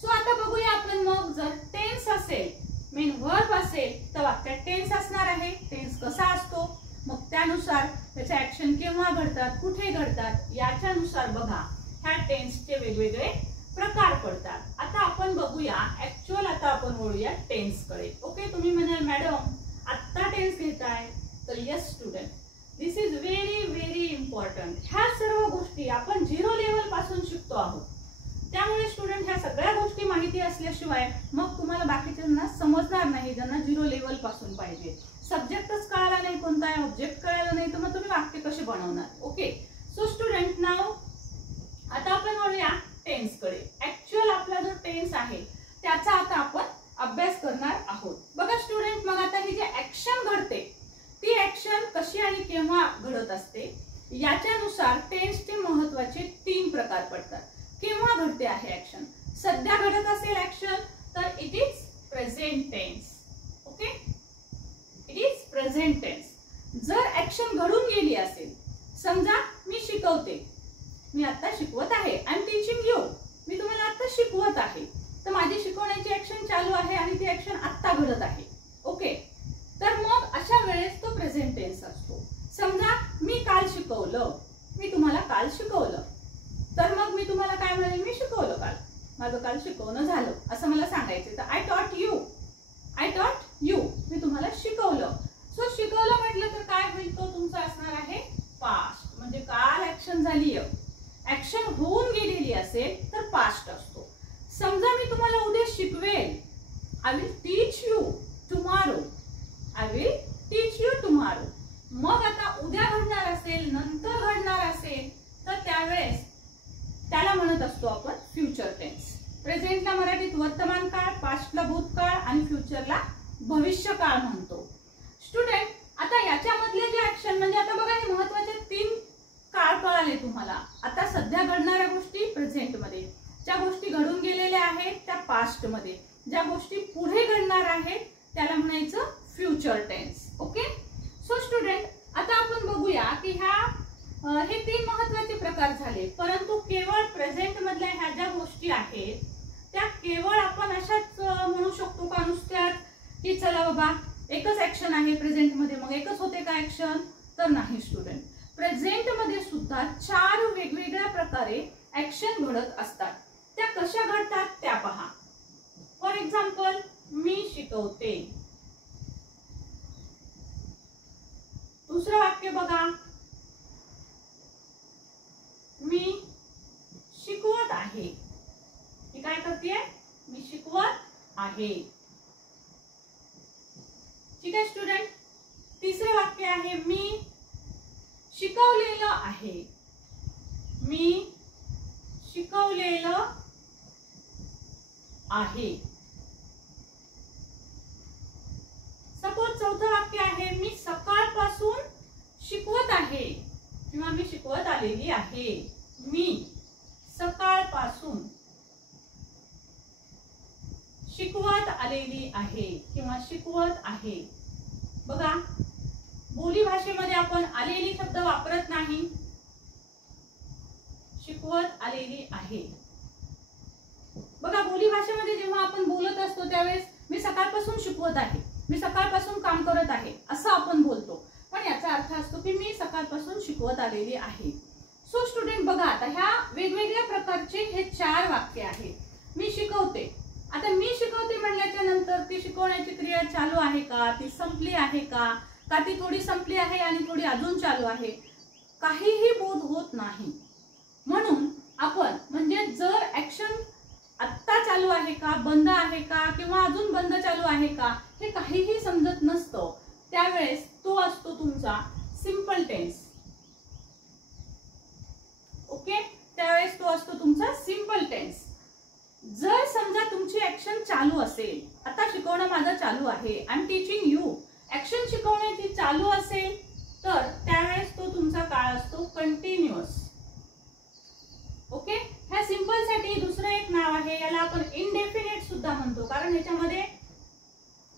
सो आता बघूया आपण मग जर टेन्स असेल, मेन वर्ब असेल तर वाक्यात टेन्स असणार आहे. टेन्स कसा असतो, मग त्यानुसार त्याचे ऍक्शन केव्हा घडतात, कुठे घडतात, याच्यानुसार बघा ह्या टेन्सचे वेगवेगळे प्रकार पडतात. आता आपण बघूया ऍक्च्युअल. आता आपण वळूया टेन्स कडे. ओके, तुम्ही म्हणाल मॅडम आता टेन्स घेताय तर yes student, this is very very important. ह्या सर्व गोष्टी आपण 0 लेवल पासून शिकतो आहोत. त्यामुळे स्टुडंट ह्या सगळ्या गोष्टी माहिती असल्याशिवाय मग तुम्हाला बाकीच्यांना समजणार नाही, ज्यांना 0 लेवल पासून पाहिजे. सब्जेक्टच कळाला नाही कोणता आहे, ऑब्जेक्ट कळाला नाही तर मग तुम्ही वाक्य कसे बनवणार. ओके, सो स्टुडंट नाव आता आपण वळूया टेन्स कडे. ऍक्च्युअल आपला जो टेन्स आहे त्याचा आता आपण अभ्यास करणार आहोत. बघा स्टुडंट, मग आता ही जी ऍक्शन घडते ती ऍक्शन कशी आणि केव्हा घडत असते याच्यानुसार टेन्सचे महत्त्वाचे 3 प्रकार पडतात. केव्हा घडते आहे ऍक्शन, सध्या घडत असेल ऍक्शन तर it is present tense. Okay, it is present tense. जर ऍक्शन घडून गेली असेल, समजा मी शिकवते, मी आता शिकवत आहे, आय एम टीचिंग यू, मी तुम्हाला आता शिकवत आहे, तर माझी शिकवण्याची ऍक्शन चालू आहे आणि ती ऍक्शन आता घडत आहे. ओके, तर मग अशा वेळेस तो प्रेझेंट टेन्स असतो. समजा मी काल शिकवलं, मी तुम्हाला काल शिकवलं, तर मग मी तुम्हाला काय म्हणेल, मी शिकवलं काल, माझं काल शिकवणं झालं असं मला सांगायचं. तर आय टॉट यू, मी तुम्हाला शिकवलं. सो शिकवलं म्हटलं तर काय होईल, तो तुमचा असणार आहे पास्ट, म्हणजे काल ऍक्शन झाली. ऍक्शन होऊन गेलेली असेल तर पास्ट असतो. समजा मी तुम्हाला उद्या शिकवेल, I will teach you tomorrow, मग आता उद्या घडणार असेल, नंतर घडणार असेल तर त्यावेळेस त्याला म्हणत असतो आपण फ्युचर टेन्स. प्रेझेंटला मराठीत वर्तमान काळ, पास्टला भूतकाळ आणि फ्युचरला भविष्यकाळ म्हणतो. स्टुडंट आता याच्यामधले जे ऍक्शन म्हणजे आता बघा हे महत्त्वाचे 3 काळ कळाले तुम्हाला. आता सध्या घडणाऱ्या गोष्टी प्रेझेंट मध्ये, ज्या गोष्टी घडून गेलेल्या आहेत त्या पास्ट मध्ये, ज्या गोष्टी पुढे घडणार आहेत त्याला म्हणायचं future tense. Okay, so student आता आपण बघूया की हे 3 महत्त्वाचे प्रकार झाले. परंतु केवळ प्रेझेंट मधल्या ह्या ज्या गोष्टी आहेत त्या केवळ आपण अशाच म्हणू शकतो का नुसत्याच की चला बाबा एकच ऍक्शन आहे प्रेझेंट मध्ये मग एकच होते का ऍक्शन, तर नाही स्टुडंट. प्रेझेंट मध्ये सुद्धा 4 वेगवेगळ्या प्रकारे ऍक्शन घडत असतात. त्या कशा घडतात त्या पहा. फॉर एक्झाम्पल, मी शिकवते. दुसरं वाक्य बघा, मी शिकवत आहे. मी काय करतेय, मी शिकवत आहे. ठीक आहे स्टुडंट. तिसरं वाक्य आहे, मी आहे. सपोज चौथं वाक्य आहे, मी सकाळपासून शिकवत आहे किंवा मी शिकवत आलेली आहे. मी सकाळपासून शिकवत आलेली आहे किंवा शिकवत आहे. बघा, बोली भाषेमध्ये आपण आलेली शब्द वापरत नाही. शिकवत आलेली आहे. बघा, बोली भाषेमध्ये जेव्हा आपण बोलत असतो त्यावेळेस मी सकाळपासून शिकवत आहे, मी सकाळपासून काम करत आहे असं आपण बोलतो, पण याचा अर्थ असतो की मी सकाळपासून शिकवत आलेली आहे. सो स्टुडंट, बघा आता ह्या वेगवेगळ्या प्रकारचे हे 4 वाक्य आहेत. मी शिकवते. आता मी शिकवते म्हणल्याच्या नंतर ती शिकवण्याची क्रिया चालू आहे का, ती संपली आहे का, का ती थोडी संपली आहे आणि थोडी अजून चालू आहे, काहीही बोध होत नाही. म्हणून आपण म्हणजे जर ऍक्शन आत्ता चालू आहे का, बंद आहे का किंवा अजून बंद चालू आहे का हे काहीही समजत नसतं, त्यावेळेस तो असतो तुमचा सिंपल टेन्स. ओके, त्यावेळेस तो असतो तुमचा सिंपल टेन्स. जर समजा तुमची ऍक्शन चालू असेल, आता शिकवणं माझं चालू आहे, I am teaching you, action शिकवण्याची चालू असेल तर त्यावेळेस तो तुमचा काळ असतो कंटिन्युअस. ओके, ह्या सिंपल साठी दुसरं एक नाव आहे, याला आपण इनडेफिनेट सुद्धा म्हणतो, कारण याच्यामध्ये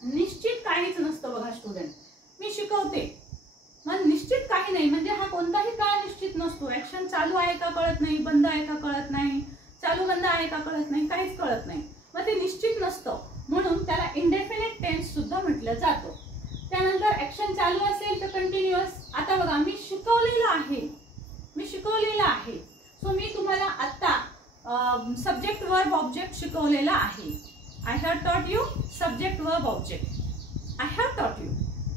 निश्चित काहीच नसतं. बघा स्टुडंट, मी शिकवते मग निश्चित काही नाही, म्हणजे हा कोणताही काळ निश्चित नसतो. ऍक्शन चालू आहे का कळत नाही, बंद आहे का कळत नाही, चालू बंद आहे का कळत नाही, काहीच कळत नाही, मग ते निश्चित नसतं. म्हणून त्याला इनडेफिनेट टेन्स सुद्धा म्हटलं जातं. त्यानंतर ऍक्शन चालू असेल तर कंटिन्युअस. आता बघा, मी शिकवलेलं आहे, मी शिकवलेलं आहे. सो मी तुम्हाला आता सब्जेक्ट वर्ब ऑब्जेक्ट शिकवलेला आहे. आय हॅव टॉट you subject verb object. I have टॉट यू,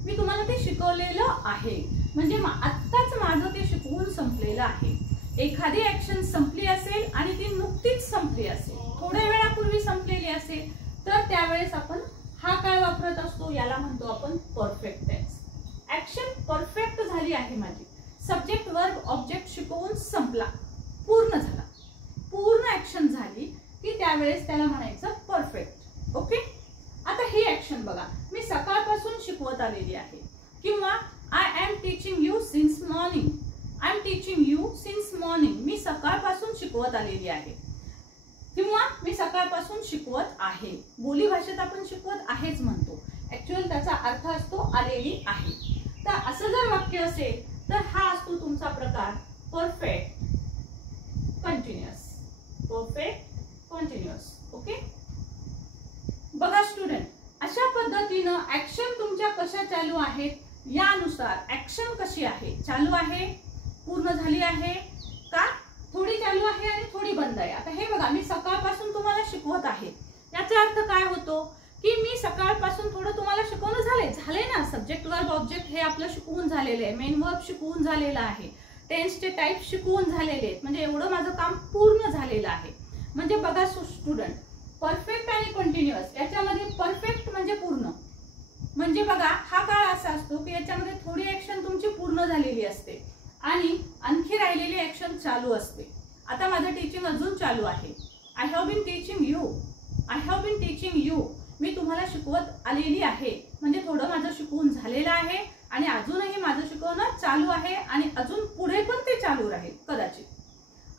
मी तुम्हाला ते शिकवलेलं आहे, म्हणजे आत्ताच माझं ते शिकवून संपलेलं आहे. एखादी ऍक्शन संपली असेल आणि ती नुकतीच संपली असेल, थोड्या वेळापूर्वी संपलेली असेल, तर त्यावेळेस आपण हा काळ वापरत असतो, याला म्हणतो आपण परफेक्ट टेन्स. ऍक्शन परफेक्ट झाली आहे माझी, सब्जेक्ट वर्ब ऑब्जेक्ट शिकवून संपला, पूर्ण झाला, पूर्ण ऍक्शन झाली की त्यावेळेस त्याला म्हणायचं परफेक्ट. ओके, आता ही ऍक्शन बघा, मी सकाळपासून शिकवत आलेली आहे किंवा I am teaching you since morning. I am teaching you since morning, मी सकाळपासून शिकवत आलेली आहे किंवा मी सकाळपासून शिकवत आहे. बोली भाषेत आपण शिकवत आहेच म्हणतो, ऍक्च्युअल त्याचा अर्थ असतो आलेली आहे. तर असं जर वाक्य असेल तर हा असतो तुमचा प्रकार perfect continuous. Perfect continuous. Okay, बघा स्टुडंट, अशा पद्धतीनं ऍक्शन तुमच्या कशा चालू आहेत यानुसार ऍक्शन कशी आहे, चालू आहे, पूर्ण झाली आहे का, थोडी चालू आहे आणि थोडी बंद आहे. आता हे बघा, मी सकाळपासून तुम्हाला शिकवत आहे, याचा अर्थ काय होतो की मी सकाळपासून थोडं तुम्हाला शिकवणं झाले ना. सब्जेक्ट वर्ब ऑब्जेक्ट हे आपलं शिकवून झालेलं आहे, मेन वर्ब शिकवून झालेलं आहे, टेन्सचे टाइप शिकवून झालेले आहेत, म्हणजे एवढं माझं काम पूर्ण झालेलं आहे. म्हणजे बघा स्टुडंट, परफेक्ट आणि कंटिन्युअस याच्यामध्ये परफेक्ट म्हणजे पूर्ण, म्हणजे बघा हा काळ असा असतो की याच्यामध्ये थोडी ऍक्शन तुमची पूर्ण झालेली असते आणि आणखी राहिलेली ऍक्शन चालू असते. आता माझं टीचिंग अजून चालू आहे. I have been teaching you, I have been teaching you, मी तुम्हाला शिकवत आलेली आहे, म्हणजे थोडं माझं शिकवून झालेलं आहे आणि अजूनही माझं शिकवणं चालू आहे आणि अजून पुढे पण ते चालू राहील कदाचित.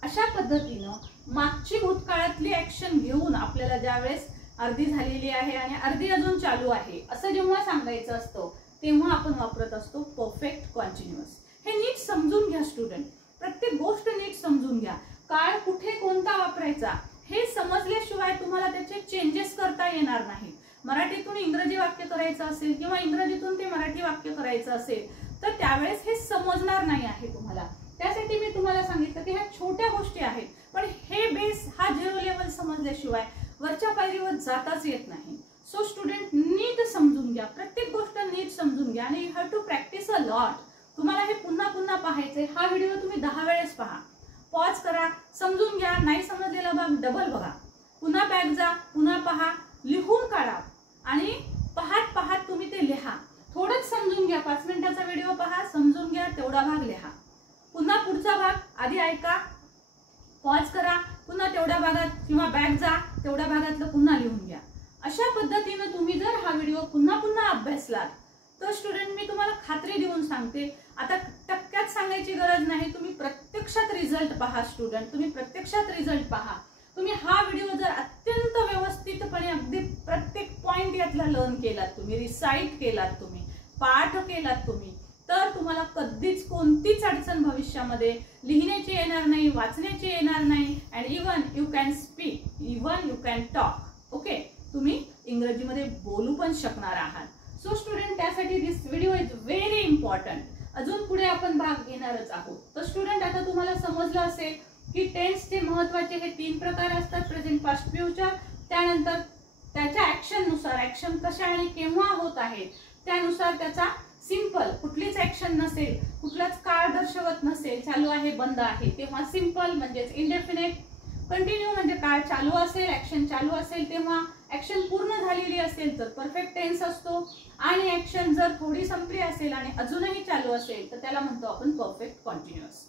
अशा पद्धतीनं मागची भूतकाळातली ऍक्शन घेऊन आपल्याला ज्यावेळेस अर्धी झालेली आहे आणि अर्धी अजून चालू आहे असं जेव्हा सांगायचं असतं तेव्हा आपण वापरत असतो परफेक्ट कंटिन्युअस. हे नीट समजून घ्या स्टुडंट, प्रत्येक गोष्ट नीट समजून घ्या. काळ कुठे कोणता वापरायचा हे समजल्याशिवाय तुम्हाला त्याचे चेंजेस करता येणार नाही. मराठीतून इंग्रजी वाक्य करायचं असेल किंवा इंग्रजीतून ते मराठी वाक्य करायचं असेल तर त्यावेळेस हे समजणार नाही आहे तुम्हाला. त्यासाठी मी तुम्हाला सांगितलं की ह्या छोट्या गोष्टी आहेत, पण हे बेस हा 0 लेवल समजल्याशिवाय वरच्या पायरीवर जाताच येत नाही. सो स्टुडंट, नीट समजून घ्या, प्रत्येक गोष्ट नीट समजून घ्या आणि you have to practise a lot. तुम्हाला हे पुन्हा पुन्हा पाहायचंय. हा व्हिडिओ तुम्ही 10 वेळेस पहा, पॉज करा, समजून घ्या, नाही समजलेला भाग डबल बघा, पुन्हा बॅक जा, पुन्हा पहा, लिहून काढा आणि पाहत पाहत तुम्ही ते लिहा. थोडंच समजून घ्या, 5 मिनिटाचा व्हिडिओ पहा, समजून घ्या, तेवढा भाग लिहा. पुन्हा पुढचा भाग आधी ऐका, पॉज करा, पुन्हा तेवढ्या भागात किंवा बॅक जा, तेवढ्या भागातलं पुन्हा लिहून घ्या. अशा पद्धतीने तुम्ही जर हा व्हिडिओ पुन्हा पुन्हा अभ्यासलात तर स्टुडंट मी तुम्हाला खात्री देऊन सांगते, आता टक्क्यात सांगायची गरज नाही, तुम्ही प्रत्यक्षात रिझल्ट पहा. स्टुडंट तुम्ही प्रत्यक्षात रिझल्ट पहा. तुम्ही हा व्हिडिओ जर अत्यंत व्यवस्थितपणे अगदी प्रत्येक पॉइंट यातला लर्न केलात, तुम्ही रिसाइट केलात, तुम्ही पाठ केलात तुम्ही, तर तुम्हाला कधीच कोणतीच अडचण भविष्यामध्ये लिहिण्याची येणार नाही, वाचण्याची येणार नाही. And even you can speak, even you can talk. Okay, तुम्ही इंग्रजीमध्ये बोलू पण शकणार आहात. सो स्टुडंट त्यासाठी दिस व्हिडिओ इज व्हेरी इम्पॉर्टंट. अजून पुढे आपण भाग घेणारच आहोत. तर स्टुडंट आता तुम्हाला समजलं असेल की टेन्सचे महत्त्वाचे हे 3 प्रकार असतात, प्रेझेंट, पास्ट, फ्युचर. त्यानंतर त्याच्या ऍक्शन नुसार, ऍक्शन कशा आणि केव्हा होत आहे त्यानुसार त्याचा सिंपल, कुठलीच ऍक्शन नसेल, कुठलाच काळ दर्शवत नसेल, चालू आहे बंद आहे तेव्हा सिंपल म्हणजेच इंडेफिनेट. कंटिन्यू म्हणजे काळ चालू असेल, ऍक्शन चालू असेल तेव्हा, ऍक्शन पूर्ण झालेली असेल तर परफेक्ट टेन्स असतो, आणि ऍक्शन जर थोडी संपली असेल आणि अजूनही चालू असेल तर त्याला म्हणतो आपण परफेक्ट कॉन्टिन्युअस.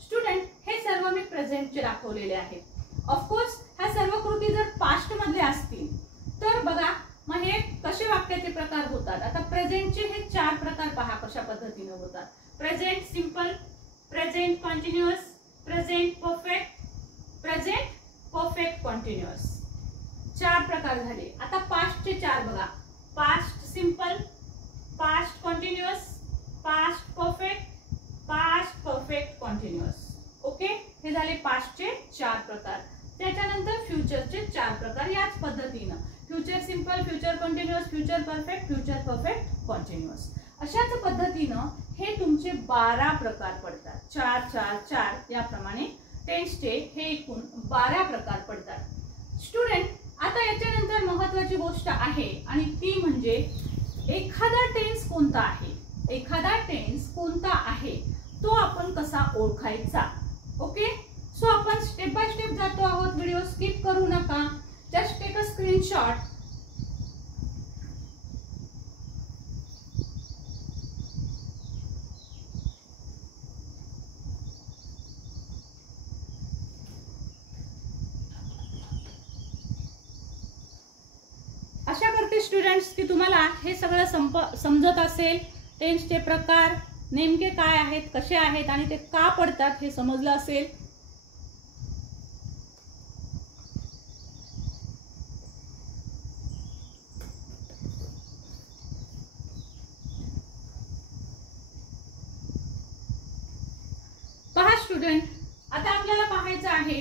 स्टुडंट हे सर्व मी प्रेझेंटचे दाखवलेले आहेत. ऑफकोर्स ह्या सर्व कृती जर पास्ट मधले असतील तर बघा मग हे कसे वाक्याचे प्रकार होतात. आता प्रेझेंटचे हे 4 प्रकार पहा कशा पद्धतीने होतात. Present simple, present कॉन्टिन्युअस, present perfect, present perfect कॉन्टिन्युअस. 4 प्रकार झाले. आता पास्टचे 4 बघा. Past simple, past कॉन्टिन्युअस, past perfect, past perfect कॉन्टिन्युअस. Okay, हे झाले पास्टचे 4 प्रकार. त्याच्यानंतर फ्युचरचे 4 प्रकार याच पद्धतीनं. Future simple, future कॉन्टिन्युअस, future perfect, future perfect कॉन्टिन्युअस. अशाच पद्धतीनं हे तुमचे 12 प्रकार पडतात. 4 4 4 याप्रमाणे टेन्सचे हे एकूण 12 प्रकार पडतात. स्टुडंट आता याच्यानंतर महत्त्वाची गोष्ट आहे आणि ती म्हणजे एखादा टेन्स कोणता आहे, एखादा टेन्स कोणता आहे तो आपण कसा ओळखायचा. ओके, सो आपण स्टेप बाय स्टेप जातो आहोत. व्हिडिओ स्किप करू नका. Just take a screenshot. आशा करते स्टुडंट्स की तुम्हाला हे सगळं समजत असेल. टेन्सचे प्रकार नेमके काय आहेत, कसे आहेत आणि ते का पडतात हे समजलं असेल. पहा स्टुडंट, आता आपल्याला पाहायचं आहे.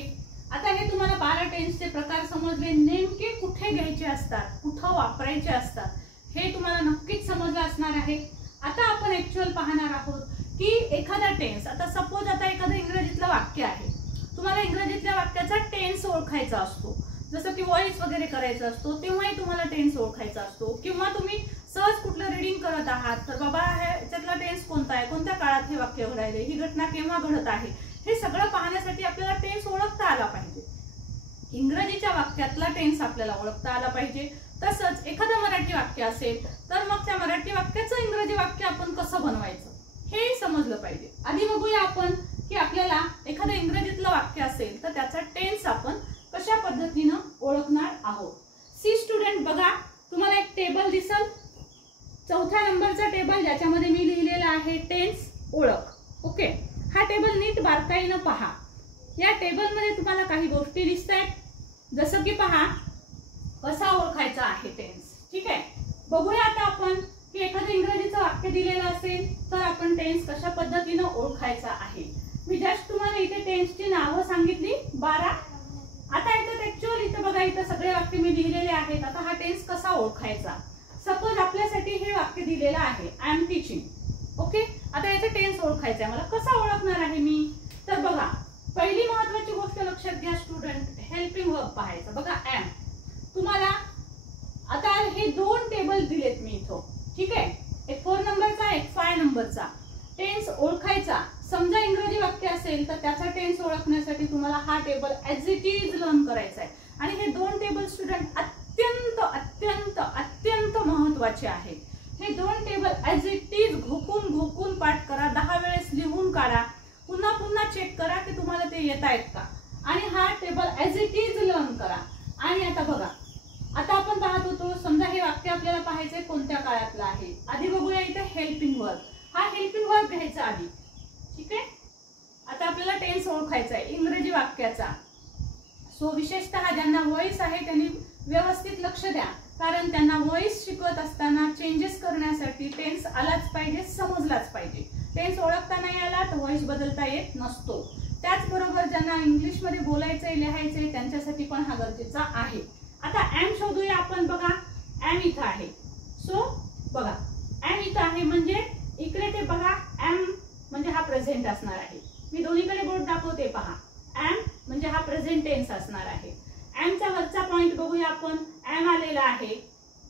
आता हे तुम्हाला 12 टेन्सचे प्रकार समजले, नेमके कुठे घ्यायचे असतात, कुठं वापरायचे असतात हे तुम्हाला नक्कीच समजलं असणार आहे. आता आपण ऍक्च्युअल पाहणार आहोत की एखादा टेन्स, आता सपोज आता एखादं इंग्रजीतलं वाक्य आहे, तुम्हाला इंग्रजीतल्या वाक्याचा टेन्स ओळखायचा असतो. जसं की व्हॉइस वगैरे करायचा असतो तेव्हाही तुम्हाला टेन्स ओळखायचा असतो. किंवा तुम्ही सहज कुठलं रीडिंग करत आहात तर बाबा ह्याच्यातला टेन्स कोणता आहे, कोणत्या काळात हे वाक्य घडायले, ही घटना केव्हा घडत आहे, हे सगळं पाहण्यासाठी आपल्याला टेन्स ओळखता आला पाहिजे. इंग्रजीच्या वाक्यातला टेन्स आपल्याला ओळखता आला पाहिजे. तसंच एखादं मराठी वाक्य असेल तर मग त्या मराठी वाक्याचं इंग्रजी वाक्य आपण कसं बनवायचं हे समजलं पाहिजे. आधी बघूया आपण की आपल्याला एखादं इंग्रजीतलं वाक्य असेल तर त्याचा टेन्स आपण कशा पद्धतीनं ओळखणार आहोत. सी स्टुडंट बघा, तुम्हाला एक टेबल दिसल, 4थ्या नंबरचा टेबल ज्याच्यामध्ये मी लिहिलेला आहे टेन्स ओळख. ओके, हा टेबल नीट बारकाईनं पहा. या टेबलमध्ये तुम्हाला काही गोष्टी दिसत आहेत, जसं की पहा कसा ओळखायचा आहे टेन्स. ठीक आहे, बघूया आता आपण की एखादं इंग्रजीचं वाक्य दिलेलं असेल तर आपण टेन्स कशा पद्धतीनं ओळखायचा आहे. मी जस्ट तुम्हाला इथे टेन्सची नावं सांगितली 12. आता इथं ऍक्च्युअल इथं बघा, इथं सगळे वाक्य मी लिहिलेले आहेत. आता हा टेन्स कसा ओळखायचा. सपोज आपल्यासाठी हे वाक्य दिलेलं आहे, आय एम टीचिंग. ओके, आता याचा टेन्स ओळखायचा आहे मला, कसा ओळखणार आहे मी. तर बघा पहिली महत्वाची गोष्ट लक्षात घ्या स्टुडंट, हेल्पिंग वर्ब पाहायचं. बघा एम, तुम्हाला आता हे 2 टेबल दिलेत मी इथं. ठीक आहे, एक 4 नंबरचा एक 5 नंबरचा. टेन्स ओळखायचा. समजा इंग्रजी वाक्य असेल तर त्याचा टेन्स ओळखण्यासाठी तुम्हाला हा table as it is learn करायचा आहे. आणि हे 2 टेबल स्टुडंट अत्यंत अत्यंत अत्यंत महत्वाचे आहेत. हे 2 टेबल ऍज इट इज घोकून पाठ करा, 10 वेळेस लिहून काढा, पुन्हा पुन्हा चेक करा की तुम्हाला ते येत आहेत का. आणि हा table as it is learn करा. आणि आता बघा, आता आपण पाहत होतो, समजा हे वाक्य आपल्याला पाहायचंय कोणत्या काळातलं आहे. आधी बघूया इथे हेल्पिंग वर्ब. हा हेल्पिंग वर्ब घ्यायचा आधी. ठीक आहे. आता आपल्याला टेन्स ओळखायचा आहे इंग्रजी वाक्याचा. सो विशेषतः ज्यांना व्हॉइस आहे त्यांनी व्यवस्थित लक्ष द्या, कारण त्यांना व्हॉइस शिकवत असताना चेंजेस करण्यासाठी टेन्स आलाच पाहिजे, समजलाच पाहिजे. टेन्स ओळखता नाही आला तर व्हॉइस बदलता येत नसतो. त्याचबरोबर ज्यांना इंग्लिशमध्ये बोलायचंय लिहायचंय त्यांच्यासाठी पण हा गरजेचा आहे. आता एम शोधूया आपण. बघा एम इथं आहे. सो बघा एम इथं आहे म्हणजे इकडे ते बघा एम म्हणजे हा प्रेझेंट असणार आहे. मी दोन्हीकडे बोर्ड दाखवते पहा. एम म्हणजे हा प्रेझेंट टेन्स असणार आहे. एम चा वरचा पॉइंट बघूया आपण. एम आलेला आहे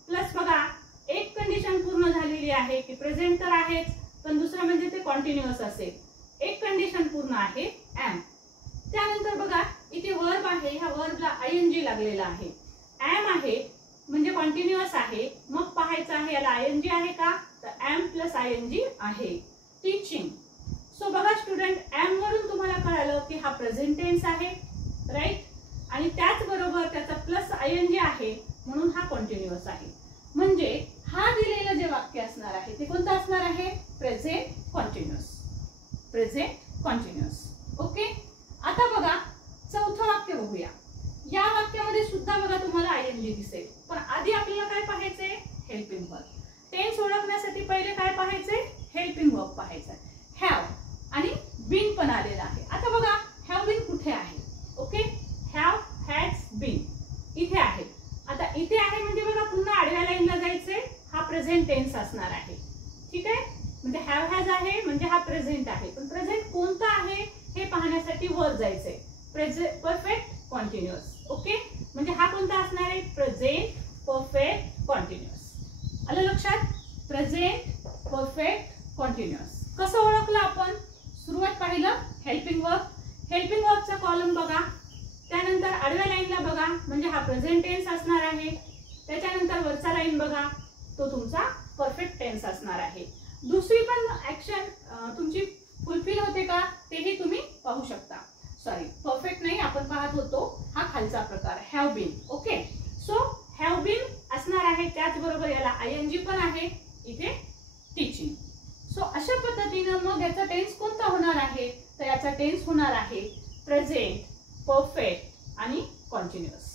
प्लस बघा एक कंडिशन पूर्ण झालेली आहे की प्रेझेंट तर आहेच पण दुसरं म्हणजे ते कॉन्टिन्युअस असेल. एक कंडिशन पूर्ण आहे एम. त्यानंतर बघा इथे वर्ब आहे. ह्या वर्बला आयएनजी लागलेला आहे. एम आहे म्हणजे कॉन्टिन्युअस आहे. मग पाहायचं आहे याला आयएनजी आहे का, तर एम प्लस आयएनजी आहे. टीचिंग. सो बघा स्टुडंट, एम वरून तुम्हाला कळालं की हा प्रेझेंट टेन्स आहे, राईट. आणि त्याचबरोबर त्याचा प्लस आयएनजी आहे म्हणून हा कॉन्टिन्युअस आहे. म्हणजे हा दिलेलं जे वाक्य असणार आहे ते कोणतं असणार आहे, प्रेझेंट कॉन्टिन्युअस. प्रेझेंट कॉन्टिन्युअस. ओके. आता बघा चौथं वाक्य बघूया. या वाक्यामध्ये सुद्धा बघा तुम्हाला आयएनजी दिसेल, पण आधी आपल्याला काय पाहायचंय, हेल्पिंग वर्ब. टेन्स ओळखण्यासाठी पहिले काय पाहायचंय, हेल्पिंग वर्ब पाहायचंय. हॅव आणि बीन पण आलेला आहे. आता बघा हॅव बीन कुठे आहे. ओके. हॅव हॅज बीन इथे आहे. आता इथे आहे म्हणजे बघा पुन्हा आडव्या लाईनला जायचंय. हा प्रेझेंट टेन्स असणार आहे. ठीक आहे. म्हणजे हॅव हॅज आहे म्हणजे हा प्रेझेंट आहे, पण प्रेझेंट कोणतं आहे हे पाहण्यासाठी वर जायचंय. Present perfect कॉन्टिन्युअस. ओके. म्हणजे हा कोणता असणार आहे, प्रेझेंट परफेक्ट कॉन्टिन्युअस. आलं लक्षात. Present perfect कॉन्टिन्युअस. कसं ओळखलं आपण, सुरुवात पाहिलं हेल्पिंग वर्ब. हेल्पिंग वर्बचा कॉलम बघा. त्यानंतर आडव्या लाईनला बघा म्हणजे हा प्रेझेंट टेन्स असणार आहे. त्याच्यानंतर वरचा लाईन बघा तो तुमचा परफेक्ट टेन्स असणार आहे. दुसरी पण ऍक्शन तुमची फुलफिल होते का तेही तुम्ही पाहू शकता. सॉरी परफेक्ट नाही आपण पाहत होतो, हा खालचा प्रकार have been. Okay. So have been असणार आहे. त्याचबरोबर याला आयएनजी पण आहे इथे, टीचिंग. सो अशा पद्धतीनं मग याचा टेन्स कोणता होणार आहे, तर याचा टेन्स होणार आहे प्रेझेंट परफेक्ट आणि कॉन्टिन्युअस.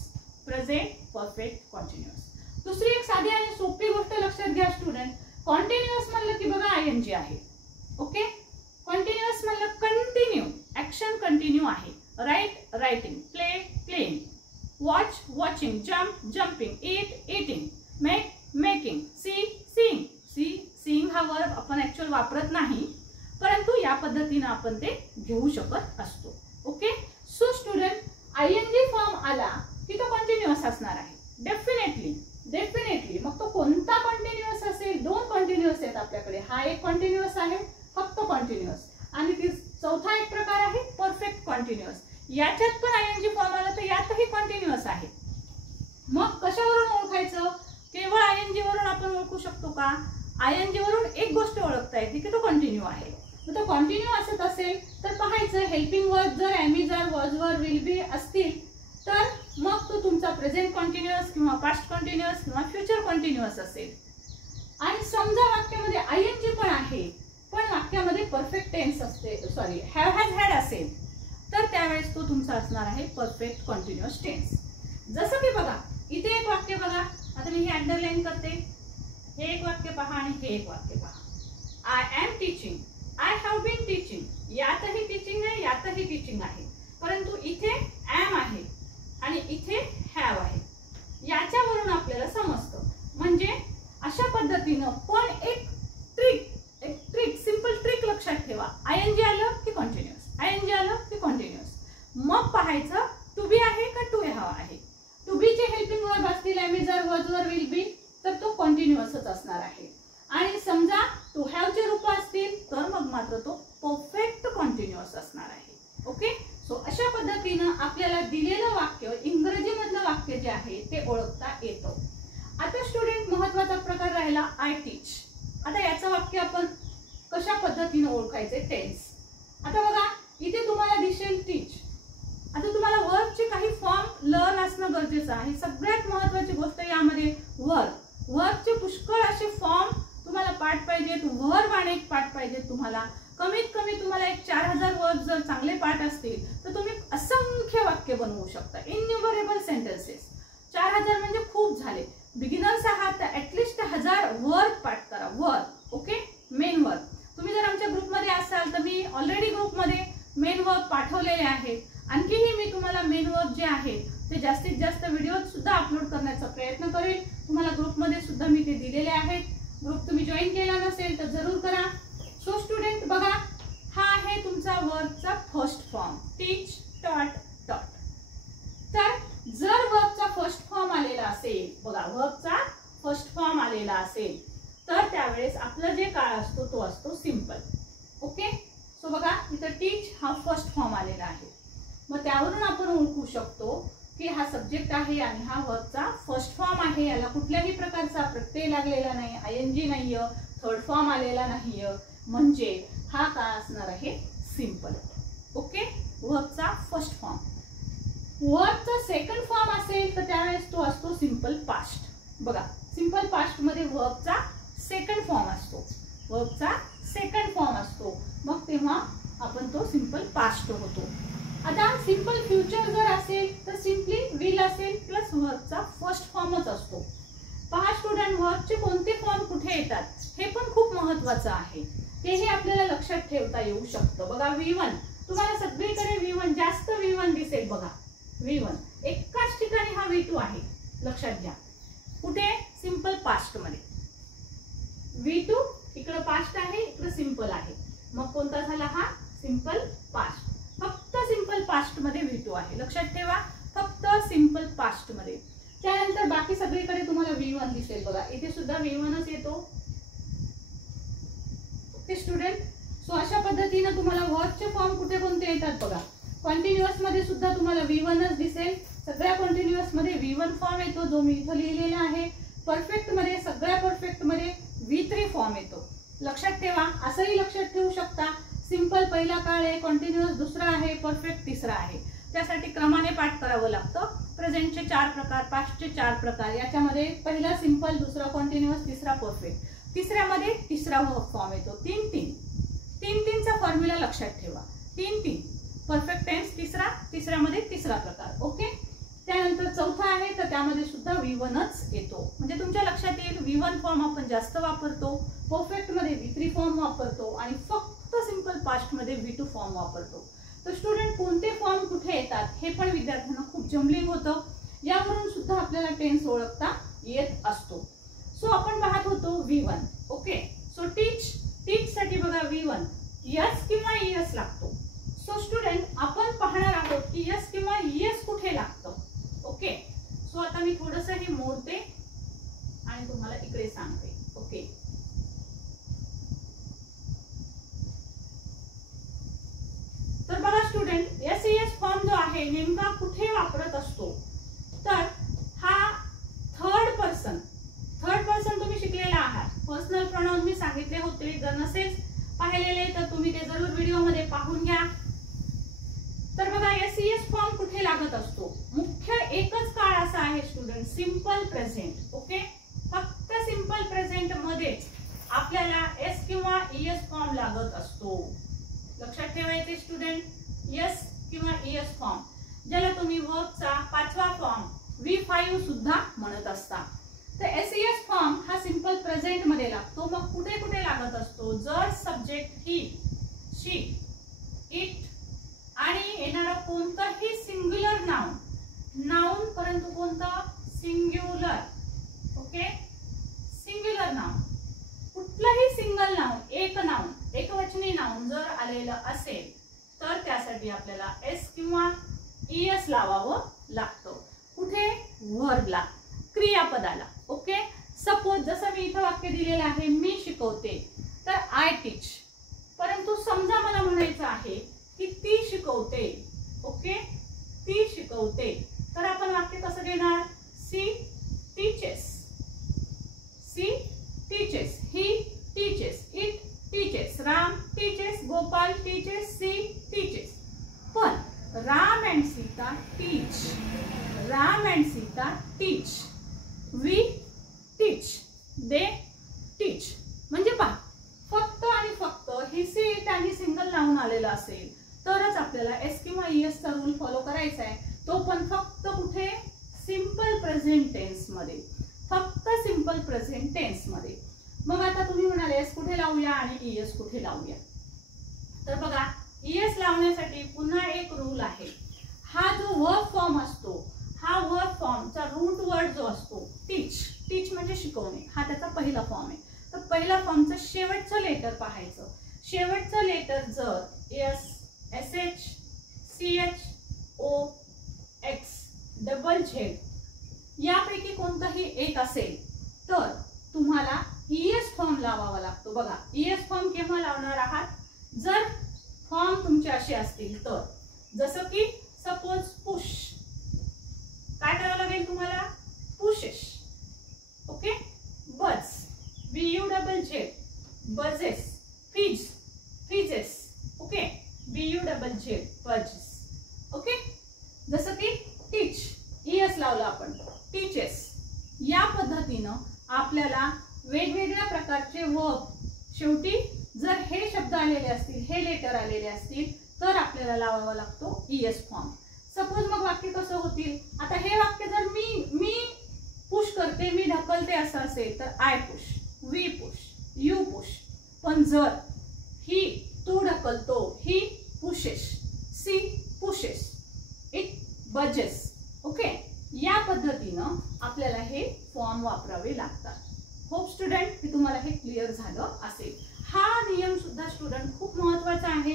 Present perfect कॉन्टिन्युअस. दुसरी एक साधी आणि सोपी गोष्ट लक्षात घ्या स्टुडंट. कॉन्टिन्युअस म्हणलं की बघा आयएनजी आहे. ओके. कॉन्टिन्युअस म्हणलं कंटिन्यू, ऍक्शन कंटिन्यू आहे. Write writing, play playing, watch watching, jump jumping, eat eating, make making, see seeing. Seeing हा वर्ब आपण ऍक्च्युअल वापरत नाही, परंतु या पद्धतीने आपण ते घेऊ शकत असतो. ओके. सो स्टुडंट आयएनजी फॉर्म आला की तो कॉन्टिन्युअस असणार आहे. Definitely definitely. मग तो कोणता कॉन्टिन्युअस असेल, दोन कॉन्टिन्युअस आहेत आपल्याकडे. हा एक कॉन्टिन्युअस आहे फक्त कॉन्टिन्युअस, आणि ती चौथा एक प्रकार आहे परफेक्ट कॉन्टिन्युअस. याच्यात पण आयएनजी फॉर्म आला तर यातही कॉन्टिन्युअस आहे. मग कशावरून ओळखायचं, केवळ आयएनजी वरून आपण ओळखू शकतो का, आयएनजी वरून एक गोष्ट ओळखता येते की तो कंटिन्यू आहे. तो कंटिन्यू असत असेल तर पाहायचं हेल्पिंग वर्ब जर एमी जर वॉज वर विल बी असतील तर मग तो तुमचा प्रेझेंट कॉन्टिन्युअस किंवा पास्ट कॉन्टिन्युअस किंवा फ्युचर कॉन्टिन्युअस असेल. आणि समजा वाक्यामध्ये आयएनजी पण आहे पण वाक्यामध्ये परफेक्ट टेन्स असते, सॉरी हॅव हॅज हॅड असेल तर त्यावेळेस तो तुमचा असणार आहे परफेक्ट कॉन्टिन्युअस टेन्स. जसं की बघा इथे एक वाक्य बघा. आता मी हे अंडरलाईन करते. हे एक वाक्य पहा आणि हे एक वाक्य पहा. I am teaching, I have been teaching. यातही टीचिंग आहे, यातही टीचिंग आहे, परंतु इथे एम आहे आणि इथे हॅव आहे. याच्यावरून आपल्याला समजतं. म्हणजे अशा पद्धतीनं पण एक ट्रिक सिंपल ट्रिक लक्षात ठेवा. आयएनजी आलं की कॉन्टिन्युअस, आयएनजी आलं की कॉन्टिन्युअस. मग पाहायचं टू बी आहे का टू हॅव आहे. टू बी चे हेल्पिंग वर्ब असतील एमी जर वॉज वर विल बी तर तो कॉन्टिन्युअसच असणार आहे. आणि समजा टू हॅव चे रूप असतील तर मग मात्र तो परफेक्ट कॉन्टिन्युअस असणार आहे. ओके. सो अशा पद्धतीनं आपल्याला दिलेलं वाक्य इंग्रजी मधलं वाक्य जे आहे ते ओळखता येतं. आता स्टुडंट महत्वाचा प्रकार राहिला आय टीच. आता याचं वाक्य आपण कशा पद्धतीने ओळखायचे, टेन्स. आता बघा इथे तुम्हाला दिसेल टीच. आता तुम्हाला वर्बचे काही गरजेचं आहे. सगळ्यात महत्त्वाची गोष्ट यामध्ये वर्बचे पुष्कळ असे फॉर्म तुम्हाला पाठ पाहिजेत, वर्ब अनेक पाठ पाहिजेत तुम्हाला. कमीत कमी तुम्हाला एक 4000 वर्ब जर चांगले पाठ असतील तर तुम्ही असंख्य वाक्य बनवू शकता, इन्युमरेबल सेंटेन्सेस. 4000 म्हणजे खूप झाले. बिगिनर्स आहात तर ऍटलिस्ट 1000 वर्ब पाठ करा. Verb, okay, main verb. तुम्ही जर आमच्या ग्रुपमध्ये असाल तर मी ऑलरेडी ग्रुपमध्ये मेन वर्ब पाठवलेले आहेत. आणखीही मी तुम्हाला मेन वर्ब जे आहेत ते जास्तीत जास्त व्हिडिओ सुद्धा अपलोड करण्याचा प्रयत्न करेल. तुम्हाला ग्रुपमध्ये सुद्धा मी ते दिलेले आहेत. ग्रुप तुम्ही जॉईन केला नसेल तर जरूर करा. सो स्टुडंट बघा, हा आहे तुमचा वर्बचा फर्स्ट फॉर्म, टीच, टॉट, टॉट. तर जर वर्बचा फर्स्ट फॉर्म आलेला असेल, बघा वर्बचा फर्स्ट फॉर्म आलेला असेल तर त्यावेळेस आपला जे काळ असतो तो असतो सिंपल. ओके, सो बघा इथं टीच हा फर्स्ट फॉर्म आलेला आहे. मग त्यावरून आपण ओळखू शकतो की हा सब्जेक्ट आहे आणि हा वर्बचा फर्स्ट फॉर्म आहे. याला कुठल्याही प्रकारचा प्रत्यय लागलेला नाही, आयएनजी नाहीये, थर्ड फॉर्म आलेला नाहीये, म्हणजे हा काय असणार आहे, सिंपल. ओके, वर्बचा फर्स्ट फॉर्म. वर्बचा सेकंड फॉर्म असेल तर त्यावेळेस तो असतो सिंपल पास्ट. बघा सिंपल पास्ट मध्ये वर्बचा सेकंड फॉर्म असतो, वर्बचा सेकंड फॉर्म असतो. मग तेव्हा आपण तो सिंपल पास्ट होतो. आता सिंपल फ्युचर जर असेल तर सिंपली विल असेल प्लस वर्बचा फर्स्ट फॉर्मच असतो. पहा स्टुडंट, वर्बचे कोणते फॉर्म कुठे येतात हे पण खूप महत्त्वाचं आहे. तेही आपल्याला लक्षात ठेवता येऊ शकतं. बघा V1, तुम्हाला सगळीकडे V1, जास्त V1 दिसेल. बघा V1 एकाच ठिकाणी हा V2 आहे, लक्षात घ्या. कुठे, सिंपल पास्ट मध्ये. V2 इकडे पास्ट आहे, इकडे सिंपल आहे. मग कोणता झाला हा, सिंपल पास्ट. फक्त सिंपल पास्ट मध्ये V2 आहे, लक्षात ठेवा, फक्त सिंपल पास्ट मध्ये. त्यानंतर बाकी सगळीकडे तुम्हाला V1 दिसेल. बघा इथे सुद्धा V1च येतो. ओके स्टुडंट, सो अशा पद्धतीने तुम्हाला वर्बचे फॉर्म कुठे कोणते येतात बघा. कॉन्टिन्युअस मध्ये सुद्धा तुम्हाला V1च दिसेल. सगळ्या कॉन्टिन्युअस मध्ये V1 फॉर्म येतो जो मी इथं लिहिलेला आहे. परफेक्ट मध्ये, सगळ्या परफेक्ट मध्ये V3 फॉर्म येतो. लक्षात ठेवा, असंही लक्षात ठेवू शकता. सिंपल पहिला काळ आहे, कॉन्टिन्युअस दुसरा आहे, परफेक्ट तिसरा आहे. त्यासाठी क्रमाने पाठ करावं लागतं. प्रेझेंटचे 4 प्रकार, पास्टचे 4 प्रकार. याच्यामध्ये पहिला सिंपल, दुसरा कॉन्टिन्युअस, तिसरा परफेक्ट. तिसऱ्यामध्ये तिसरा वर्ब फॉर्म येतो. 3-3चा फॉर्म्युला लक्षात ठेवा. 3-3 परफेक्ट टेन्स तिसरा, तिसऱ्यामध्ये तिसरा प्रकार. ओके, त्यानंतर चौथा आहे तर त्यामध्ये सुद्धा V1च येतो. म्हणजे तुमच्या लक्षात येईल V1 फॉर्म आपण जास्त वापरतो, परफेक्ट मध्ये V3 फॉर्म वापरतो आणि फक्त सिंपल पास्ट मध्ये V2 फॉर्म वापरतो. तर स्टुडंट, कोणते फॉर्म कुठे येतात हे पण विद्यार्थ्यांना खूप जमलिंग होतं. यावरून सुद्धा आपल्याला टेन्स ओळखता येत असतो. सो आपण पाहत होतो V1. ओके, सो टीच साठी बघा V1 यस किंवा ES लागतो. सो स्टुडंट, आपण पाहणार आहोत की यस किंवा ES कुठे लागतं. ओके, सो आता मी थोडंसं हे मोडते आणि तुम्हाला इकडे सांगते. ओके, तर बघा स्टुडंट, SES फॉर्म जो आहे नेमका कुठे वापरत असतो, तर हा थर्ड पर्सन तुम्ही शिकलेला आहात. पर्सनल प्रोनाउन मी सांगितले होते, जर नसेल पाहिलेले तर तुम्ही ते जरूर व्हिडिओ मध्ये पाहून घ्या. तर बघा SES फॉर्म कुठे लागत असतो, मुख्य एकच काळ असा आहे स्टुडंट, सिंपल प्रेझेंट. ओके, फक्त सिंपल प्रेझेंट मध्ये आपल्याला S किंवा ES फॉर्म लागत असतो. लक्षात ठेवायचे स्टुडंट, S किंवा ES फॉर्म, ज्याला तुम्ही वर्बचा 5वा फॉर्म V5 सुद्धा म्हणत असता. तर SES फॉर्म हा सिंपल प्रेझेंट मध्ये लागतो. मग कुठे कुठे लागत असतो, जर सब्जेक्ट ही, शी, इट आणि येणारं कोणतंही सिंग्युलर नाउन, परंतु कोणतं, सिंग्युलर. ओके, सिंग्युलर नाउन, कुठलंही सिंगल नाउन, एकवचनी नाउन जर आलेलं असेल तर त्यासाठी आपल्याला S किंवा ES लावावं लागतं. कुठे, वर्बला, क्रियापदाला. ओके, सपोज जसं मी इथं वाक्य दिलेलं आहे, मी शिकवते, तर आय टीच. परंतु समजा मला म्हणायचं आहे की ती शिकवते. ओके, ती शिकवते, तर आपण वाक्य कसं घेणार, she teaches, he teaches, it teaches, Ram teaches, Gopal teaches, she teaches. पण राम and सीता तरच आपल्याला एस किंवा ईएस चा रूल फॉलो करायचा आहे, तो पण फक्त कुठे, सिंपल प्रेझेंट टेन्स मध्ये, फक्त सिंपल प्रेझेंट टेन्स मध्ये. मग आता तुम्ही म्हणाले एस कुठे लावूया आणि ईएस कुठे लावूया. तर बघा, ईएस लावण्यासाठी पुन्हा एक रूल आहे. हा जो वर्ब फॉर्म असतो, हा वर्ब फॉर्मचा रूट वर्ड जो असतो टीच, टीच म्हणजे शिकवणे, हा त्याचा पहिला फॉर्म आहे. तर पहिला फॉर्मचं शेवटचं लेटर पाहायचं. शेवटचं लेटर जर S, S H, C H, O, X, double Z यापैकी कोणताही एक असेल तर तुम्हाला ईएस फॉर्म लावावा लागतो. बघा, ईएस फॉर्म केव्हा लावणार आहात, जर फॉर्म तुमचे असे असतील तर. जसं की सपोज पुश, काय करावं लागेल तुम्हाला, pushes. Okay. Buzz, BU double Z, buzzes. Fizz, fizzes. Okay. BU double Z, buzzes. Okay. जसं की टीच, ईएस लावलं आपण, टीचेस. या पद्धतीनं आपल्याला वेगवेगळ्या प्रकारचे वर्ब, शेवटी जर हे शब्द आलेले असतील, हे लेटर आलेले असतील तर आपल्याला लावावा लागतो ईएस फॉर्म. सपोज मग वाक्य कसं होतील, आता हे वाक्य जर मी पुश करते, मी ढकलते असं असेल तर I push, we push, you push. पण जर ही, तू ढकलतो, he pushes, she pushes, it buzzes. Okay. या पद्धतीनं आपल्याला हे फॉर्म वापरावे लागतात. होप स्टुडंट की तुम्हाला हे क्लिअर झालं असेल. हा नियम सुद्धा स्टुडंट खूप महत्वाचा आहे.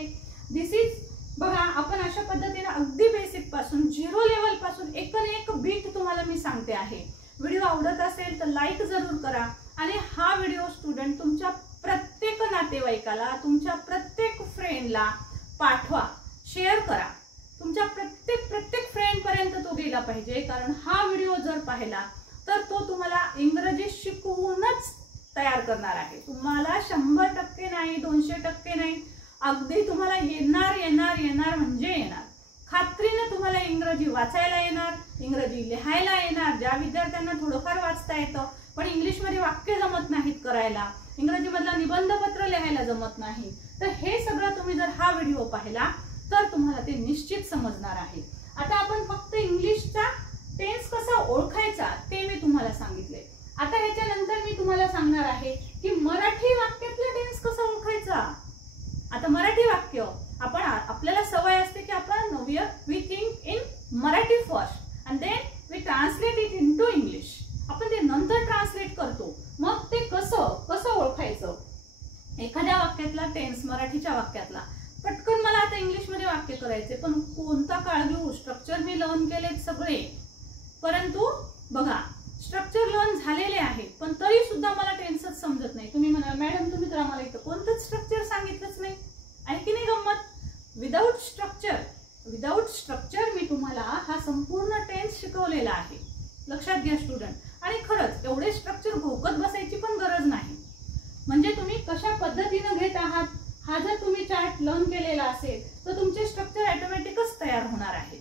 दिस इज, बघा आपण अशा पद्धतीने अगदी बेसिक पासून, 0 लेवल पासून एक बीट तुम्हाला मी सांगते आहे. व्हिडिओ आवडत असेल तर लाईक जरूर करा आणि हा व्हिडिओ स्टुडंट तुमच्या प्रत्येक नातेवाईकाला, तुमच्या प्रत्येक फ्रेंडला पाठवा, शेअर करा. तुमच्या प्रत्येक फ्रेंड पर्यंत तो गेला पाहिजे, कारण हा व्हिडिओ जर पाहिला तर तो तुम्हाला इंग्रजी शिकवूनच तयार करणार आहे. तुम्हाला 100% नाही, 200% नाही, अगदी तुम्हाला येणार येणार येणार म्हणजे येणार. खात्रीने तुम्हाला इंग्रजी वाचायला येणार, इंग्रजी लिहायला येणार. ज्या विद्यार्थ्यांना थोडंफार वाचता येतं पण इंग्लिशमध्ये वाक्य जमत नाहीत करायला, इंग्रजीमधला निबंधपत्र लिहायला जमत नाही, तर हे सगळं तुम्ही जर हा व्हिडिओ पाहिला तर तुम्हाला ते निश्चित समजणार आहे. आता आपण फक्त इंग्लिशचा टेन्स कसा ओळखायचा ते मी तुम्हाला सांगितले. आता ह्याच्यानंतर मी तुम्हाला सांगणार आहे की मराठी वाक्यातला टेन्स कसा ओळखायचा. आता मराठी वाक्य आपण, आपल्याला सवय असते की आपण we think in Marathi first and then we translate it into English. आपण ते नंतर ट्रान्सलेट करतो. मग ते कसं ओळखायचं. एखाद्या वाक्यातला टेन्स, मराठीच्या वाक्यातला, पटकन मला आता इंग्लिशमध्ये वाक्य करायचे पण कोणता काळ घेऊ, स्ट्रक्चर मी लर्न केलेत सगळे, परंतु बघा स्ट्रक्चर लर्न झालेले आहेत पण तरी सुद्धा मला टेन्सच समजत नाही. तुम्ही म्हणाल मॅडम तुम्ही तर आम्हाला इथं कोणतंच स्ट्रक्चर सांगितलंच नाही, आहे की नाही गंमत. विदाउट स्ट्रक्चर मी तुम्हाला हा संपूर्ण टेन्स शिकवलेला आहे. लक्षात घ्या स्टुडंट. आणि खरंच एवढे स्ट्रक्चर भोकत बसायची पण गरज नाही. म्हणजे तुम्ही कशा पद्धतीने घेत आहात, हा जर तुम्ही चार्ट लर्न केलेला असेल तर तुमचे स्ट्रक्चर ऑटोमॅटिकच तयार होणार आहे.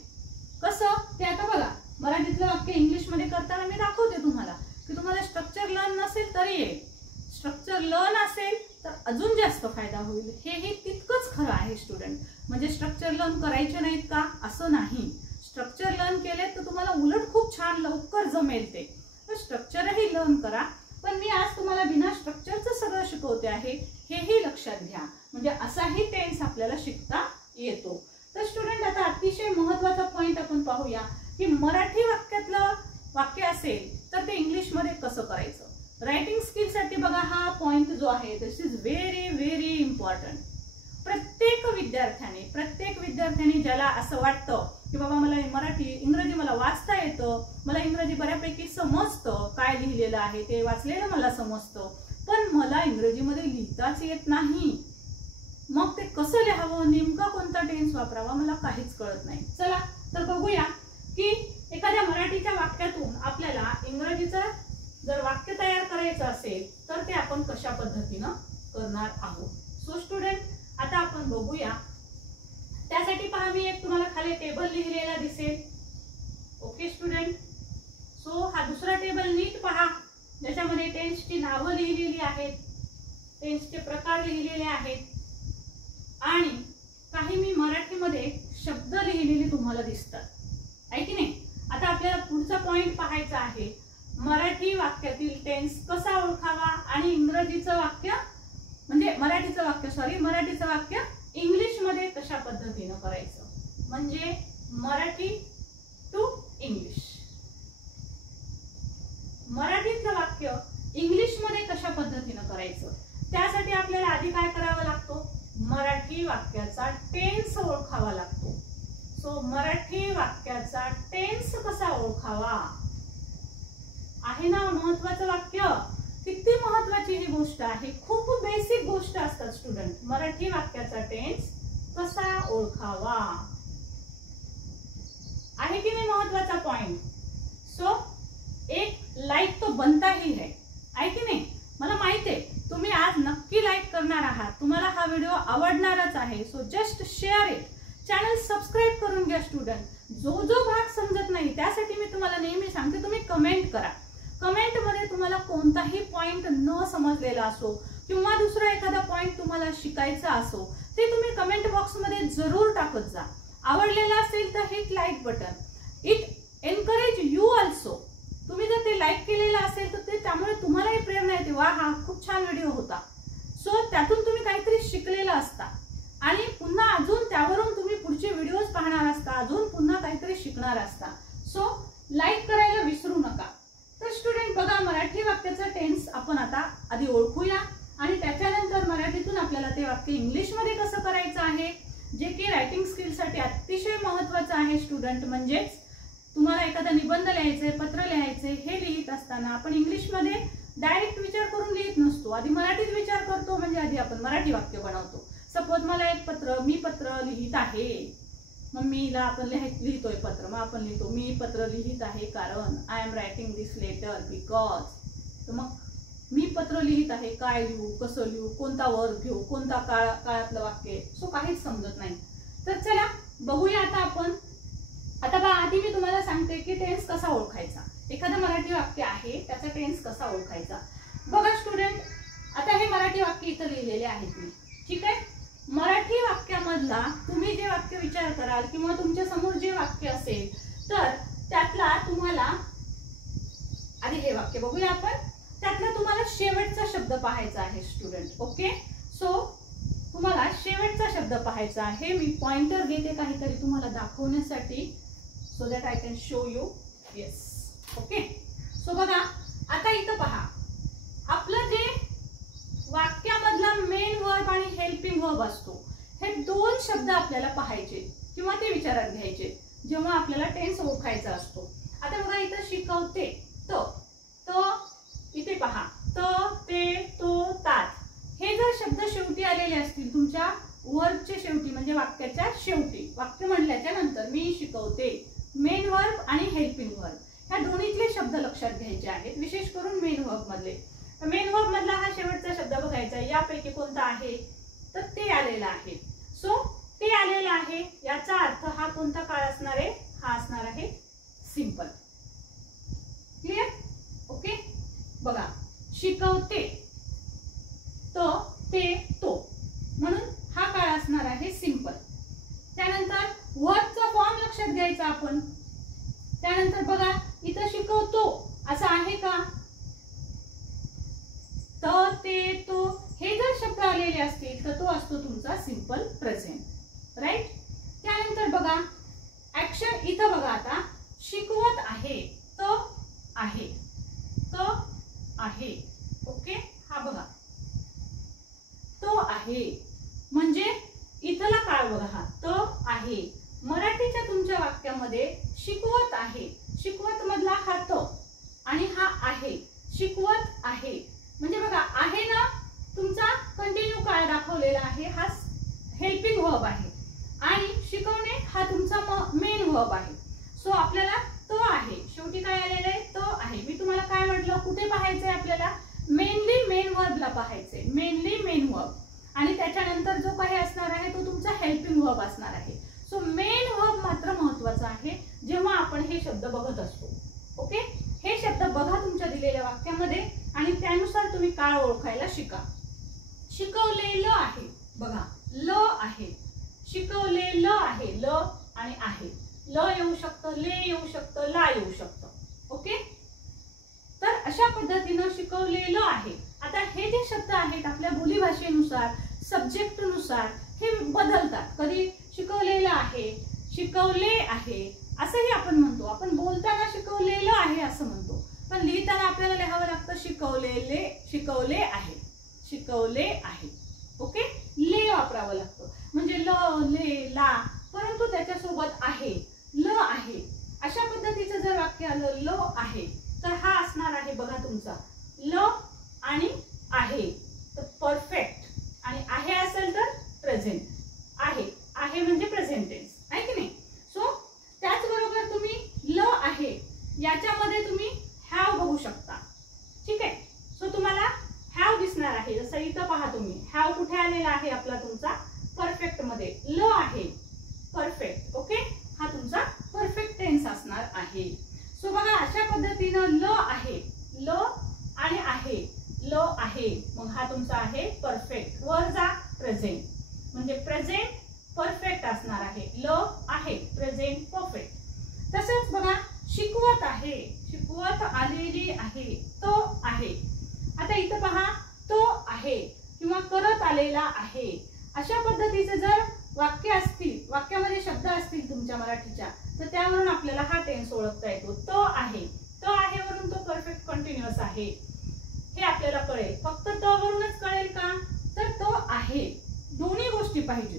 कसं ते आता बघा, मराठीतलं वाक्य इंग्लिशमध्ये करताना मी दाखवते तुम्हाला की तुम्हाला स्ट्रक्चर लर्न नसेल तरी येईल, स्ट्रक्चर लर्न असेल तर अजून जास्त फायदा होईल. हे तितकंच खरं आहे स्टुडंट. म्हणजे स्ट्रक्चर लर्न करायचे नाहीत का असं नाही. स्ट्रक्चर लर्न केले तर तुम्हाला उलट खूप छान लवकर जमेल ते. स्ट्रक्चरही लर्न करा. पण मी आज तुम्हाला बिना स्ट्रक्चरचं सगळं शिकवते आहे, हेही लक्षात घ्या. म्हणजे असाही टेन्स आपल्याला शिकता येतो. तर स्टुडंट आता अतिशय महत्त्वाचा पॉइंट आपण पाहूया की मराठी वाक्यातलं वाक्य असेल तर ते इंग्लिशमध्ये कसं करायचं. रायटिंग स्किलसाठी बघा हा पॉइंट जो आहे this is very very important. प्रत्येक विद्यार्थ्याने ज्याला असं वाटतं की बाबा मला इंग्रजी मला वाचता येतं, मला इंग्रजी बऱ्यापैकी समजतं, काय लिहिलेलं आहे ते वाचलेलं मला समजतं, पण मला इंग्रजीमध्ये लिहिताच येत नाही, मग ते कसं लिहावं, नेमका कोणता टेन्स वापरावा मला काहीच कळत नाही. चला तर बघूया की एखाद्या मराठीच्या वाक्यातून आपल्याला इंग्रजीचं जर वाक्य तयार करायचं असेल तर ते आपण कशा पद्धतीनं करणार आहोत. सो स्टुडंट आता आपण बघूया. त्यासाठी पहा मी एक तुम्हाला खाली टेबल लिहिलेला दिसेल. Okay student. सो हा दुसरा टेबल नीट पहा ज्याच्यामध्ये टेन्सची नावं लिहिलेली आहेत, टेन्सचे प्रकार लिहिलेले आहेत आणि काही मी मराठीमध्ये शब्द लिहिलेले तुम्हाला दिसतात, आहे की नाही? आता आपल्याला पुढचा पॉइंट पाहायचा आहे, मराठी वाक्यातील टेन्स कसा ओळखावा आणि इंग्रजीचं वाक्य म्हणजे मराठीचं वाक्य इंग्लिश मध्ये कशा पद्धतीने करायचं, म्हणजे मराठी टू इंग्लिश, मराठीचं वाक्य इंग्लिश मध्ये कशा पद्धतीने करायचं. त्यासाठी आपल्याला आधी काय करावं लागतो, मराठी वाक्याचा टेन्स ओळखावा लागतो. सो मराठी वाक्याचा टेन्स कसा ओळखावा आहे ना महत्वाचं वाक्य. किती महत्वाची ही गोष्ट आहे, खूप बेसिक गोष्ट असतात स्टुडंट. मराठी वाक्याचा टेन्स कसा ओळखावा आहे की नाही महत्वाचा पॉइंट. सो एक लाइक तो बनता ही है की नाही. मला माहित आहे तुम्ही आज नक्की लाईक करणार आहात, तुम्हाला हा व्हिडिओ आवडणारच आहे. So just share it, channel subscribe करून घ्या स्टुडंट. जो जो भाग समजत नाही त्यासाठी मी तुम्हाला नेहमी सांगते, तुम्ही कमेंट करा. कमेंट मध्ये तुम्हाला कोणताही पॉइंट न समजलेला असो किंवा दुसरा एखादा पॉइंट तुम्हाला शिकायचा असो, ते तुम्ही कमेंट बॉक्स मध्ये जरूर टाकत जा. आवडलेला असेल तर hit like button, it encourage you also. तुम्ही जर ते लाईक केलेलं असेल तर ते त्यामुळे तुम्हालाही प्रेरणा येते, वा हा खूप छान व्हिडिओ होता. सो त्यातून तुम्ही काहीतरी शिकलेलं असता आणि पुन्हा अजून त्यावरून तुम्ही पुढचे व्हिडिओज पाहणार असता, अजून पुन्हा काहीतरी शिकणार असता. सो लाईक करायला विसरू नका. तर स्टुडंट बघा, मराठी वाक्याचा टेन्स आपण आता आधी ओळखूया आणि त्याच्यानंतर मराठीतून आपल्याला ते वाक्य इंग्लिश मध्ये कसं करायचं आहे, जे की रायटिंग स्किल साठी अतिशय महत्त्वाचं आहे स्टुडंट. म्हणजेच तुम्हाला एखादा निबंध लिहायचंय, पत्र लिहायचंय, हे लिहित असताना आपण इंग्लिश मध्ये डायरेक्ट विचार करून लिहित नसतो, आधी मराठीत विचार करतो. म्हणजे आधी आपण मराठी वाक्य बनवतो. सपोज मला एक पत्र, मी पत्र लिहित आहे, मम्मीला आपण लिहितोय पत्र, मग आपण लिहितो मी पत्र लिहित आहे कारण I am writing this letter because. तर मग मी पत्र लिहित आहे, काय लिहू, कसं लिहू, कोणता वर्ग घेऊ, कोणता काळातलं वाक्य, सो काहीच समजत नाही. तर चला बघूया आता आपण. आता बघा, आधी मी तुम्हाला सांगते की टेन्स कसा ओळखायचा. एखादं मराठी वाक्य आहे त्याचा टेन्स कसा ओळखायचा. बघा स्टुडंट, आता हे मराठी वाक्य इथं लिहिलेले आहेत मी, ठीक आहे. मराठी वाक्यामधला तुम्ही जे वाक्य विचार कराल किंवा तुमच्या समोर जे वाक्य असेल तर त्यातला तुम्हाला आधी हे वाक्य बघूया आपण. त्यातला तुम्हाला शेवटचा शब्द पाहायचा आहे स्टुडंट. ओके, सो तुम्हाला शेवटचा शब्द पाहायचा आहे. मी पॉइंटर घेते काहीतरी तुम्हाला दाखवण्यासाठी, so that I can show you. Yes, okay. So बघा, आता इथं पहा, आपलं जे वाक्यामधला मेन वर्ब आणि हेल्पिंग वर्ब असतो, हे दोन शब्द आपल्याला पाहायचे किंवा ते विचारात घ्यायचे जेव्हा आपल्याला टेन्स ओळखायचा असतो. आता बघा, इथं शिकवते, तो इथे पहा, ते, तो, तात, हे जर शब्द शेवटी आलेले असतील तुमच्या वर्बच्या शेवटी म्हणजे वाक्याच्या शेवटी, वाक्य म्हणल्याच्या नंतर मी शिकवते, मेन वर्ब आणि हेल्पिंग वर्ब, ह्या दोन्हीतले शब्द लक्षात घ्यायचे आहेत, विशेष करून मेन वर्ब मधले. मेन वर्ब मधला हा शेवटचा शब्द बघायचा, यापैकी कोणता आहे, तर ते आलेला आहे. सो ते आलेला आहे, याचा अर्थ हा कोणता काळ असणार आहे, हा असणार आहे सिंपल. क्लिअर? ओके. बघा, शिकवते, ते, तो, म्हणून हा काळ असणार आहे सिंपल. त्यानंतर वर्बचा फॉर्म लक्षात घ्यायचा आपण. त्यानंतर बघा, इथं शिकवतो असं आहे का, ते, तो, हे जर शब्द आलेले असतील तर तो असतो तुमचा सिंपल प्रेझेंट, राईट. त्यानंतर बघा ऍक्शन, इथं बघा, आता शिकवत आहे, तो आहे, ओके. हा बघा, तो आहे म्हणजे इथला काळ बघा, हा तो आहे. मराठीच्या तुमच्या वाक्यामध्ये शिकवत आहे, शिकवत मधला हा तो आणि हा आहे, शिकवत आहे म्हणजे बघा, आहे ना तुमचा कंटिन्यू काळ दाखवलेला आहे, हा हेल्पिंग वर्ब आहे आणि शिकवणे हा तुमचा मेन वर्ब आहे. सो आपल्याला तो आहे, शेवटी काय आलेलं आहे, तो आहे. मी तुम्हाला काय म्हटलं, कुठे पाहायचंय आपल्याला, मेनली मेन वर्बला पाहायचंय, मेनली मेन वर्ब, आणि त्याच्यानंतर जो काही असणार आहे तो तुमचा हेल्पिंग वर्ब असणार आहे. सो मेन वर्ब मात्र महत्वाचा आहे जेव्हा आपण हे शब्द बघत असतो. ओके, हे शब्द बघा तुमच्या दिलेल्या वाक्यामध्ये आणि त्यानुसार तुम्ही काळ ओळखायला शिका. शिकवलेलं आहे, बघा ल आहे, शिकवलेलं आहे, ल आणि आहे. ल येऊ शकतं, ले येऊ शकतं, ला येऊ शकतं. ओके, तर अशा पद्धतीनं शिकवलेलं आहे. आता हे जे शब्द आहेत आपल्या बोलीभाषेनुसार, सब्जेक्टनुसार हे बदलतात. कधी शिकवलेलं आहे, शिकवले आहे असंही आपण म्हणतो. आपण बोलताना शिकवलेलं आहे असं म्हणतो, पण लिहिताना आपल्याला लिहावं लागतं शिकवलेले, शिकवले आहे, शिकवले आहे. ओके, ले वापरावं लागतं. म्हणजे ल, ले, ला, परंतु त्याच्यासोबत आहे, ल आहे. अशा पद्धतीचं जर वाक्य आलं ल आहे, तर हा असणार आहे बघा तुमचा ल आणि आहे तर परफेक्ट, आणि आहे असेल तर प्रेझेंट. आहे, आहे म्हणजे प्रेझेंट टेन्स आहे की नाही. सो त्याचबरोबर तुम्ही ल आहे याच्यामध्ये तुम्ही हॅव बघू शकता. ठीक आहे, सो तुम्हाला हॅव दिसणार आहे. जसं इथं पहा तुम्ही, हॅव कुठे आलेला आहे आपला तुमचा परफेक्ट मध्ये, ल आहे परफेक्ट. ओके, हा तुमचा परफेक्ट टेन्स असणार आहे. सो बघा अशा पद्धतीनं ल आहे, ल आणि आहे, ल आहे, मग हा तुमचा आहे परफेक्ट. वर जा, प्रेझेंट म्हणजे प्रेझेंट परफेक्ट असणार आहे. ल आहे, प्रेझेंट परफेक्ट. तसंच बघा शिकवत आहे, शिकवत आलेली आहे, तो आहे. आता इथं पहा, तो आहे किंवा करत आलेला आहे. अशा पद्धतीचे जर वाक्य असतील, वाक्यामध्ये शब्द असतील तुमच्या मराठीच्या, तर त्यावरून आपल्याला हा टेन्स ओळखता येतो. तो आहे, तो आहे वरून तो परफेक्ट कंटिन्युअस आहे हे आपल्याला कळेल. फक्त तो वरूनच कळेल का, तर तो आहे, दोन्ही गोष्टी पाहिजे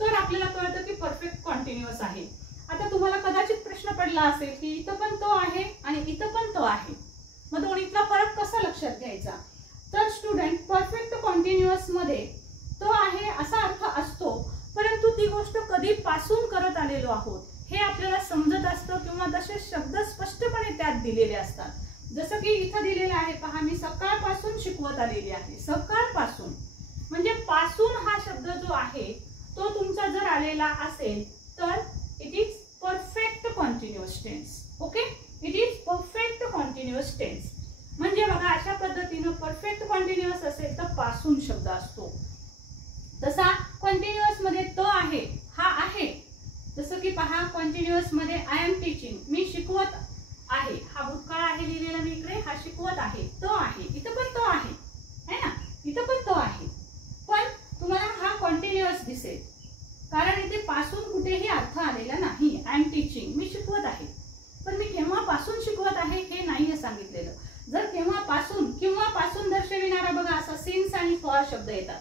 तर आपल्याला कळतं की परफेक्ट कंटिन्युअस आहे. आता तुम्हाला कदाचित प्रश्न पडला असेल की इथं पण तो आहे आणि इथं पण तो आहे, मग दोन्हीतला फरक कसा लक्षात घ्यायचा. तर स्टुडंट परफेक्ट कंटिन्युअस मध्ये तो आहे असा अर्थ असतो, परंतु ती गोष्ट कधीपासून करत आलेलो आहोत हे आपल्याला समजत असतं किंवा तसे शब्द स्पष्टपणे त्यात दिलेले असतात. जसं की इथं दिलेलं आहे पहा, मी सकाळपासून शिकवत आलेली आहे. सकाळपासून म्हणजे पासून हा शब्द जो आहे तो तुमचा जर आलेला असेल तर it is perfect continuous tense. Okay, it is perfect continuous tense. म्हणजे बघा अशा पद्धतीनं परफेक्ट कंटिन्युअस असेल तर पासून शब्द असतो. तसा कंटिन्युअस मध्ये तो आहे, हा आहे. जसं की पहा कंटिन्युअस मध्ये आय एम टीचिंग, मी शिकवत आहे, हा भूतकाळ आहे लिहिलेला मी इकडे, हा शिकवत आहे, तो आहे. इथं पण तो आहे है ना, इथं पण तो आहे, पण तुम्हाला हा कंटिन्युअस दिसेल कारण इथे पासून कुठेही अर्थ आलेला नाही. आय एम टीचिंग, मी शिकवत आहे, पण मी केव्हापासून शिकवत आहे हे नाहीये सांगितलेलं. जर केव्हापासून किंवा पासून दर्शविणारा बघा असा सिन्स आणि फॉर शब्द येतात.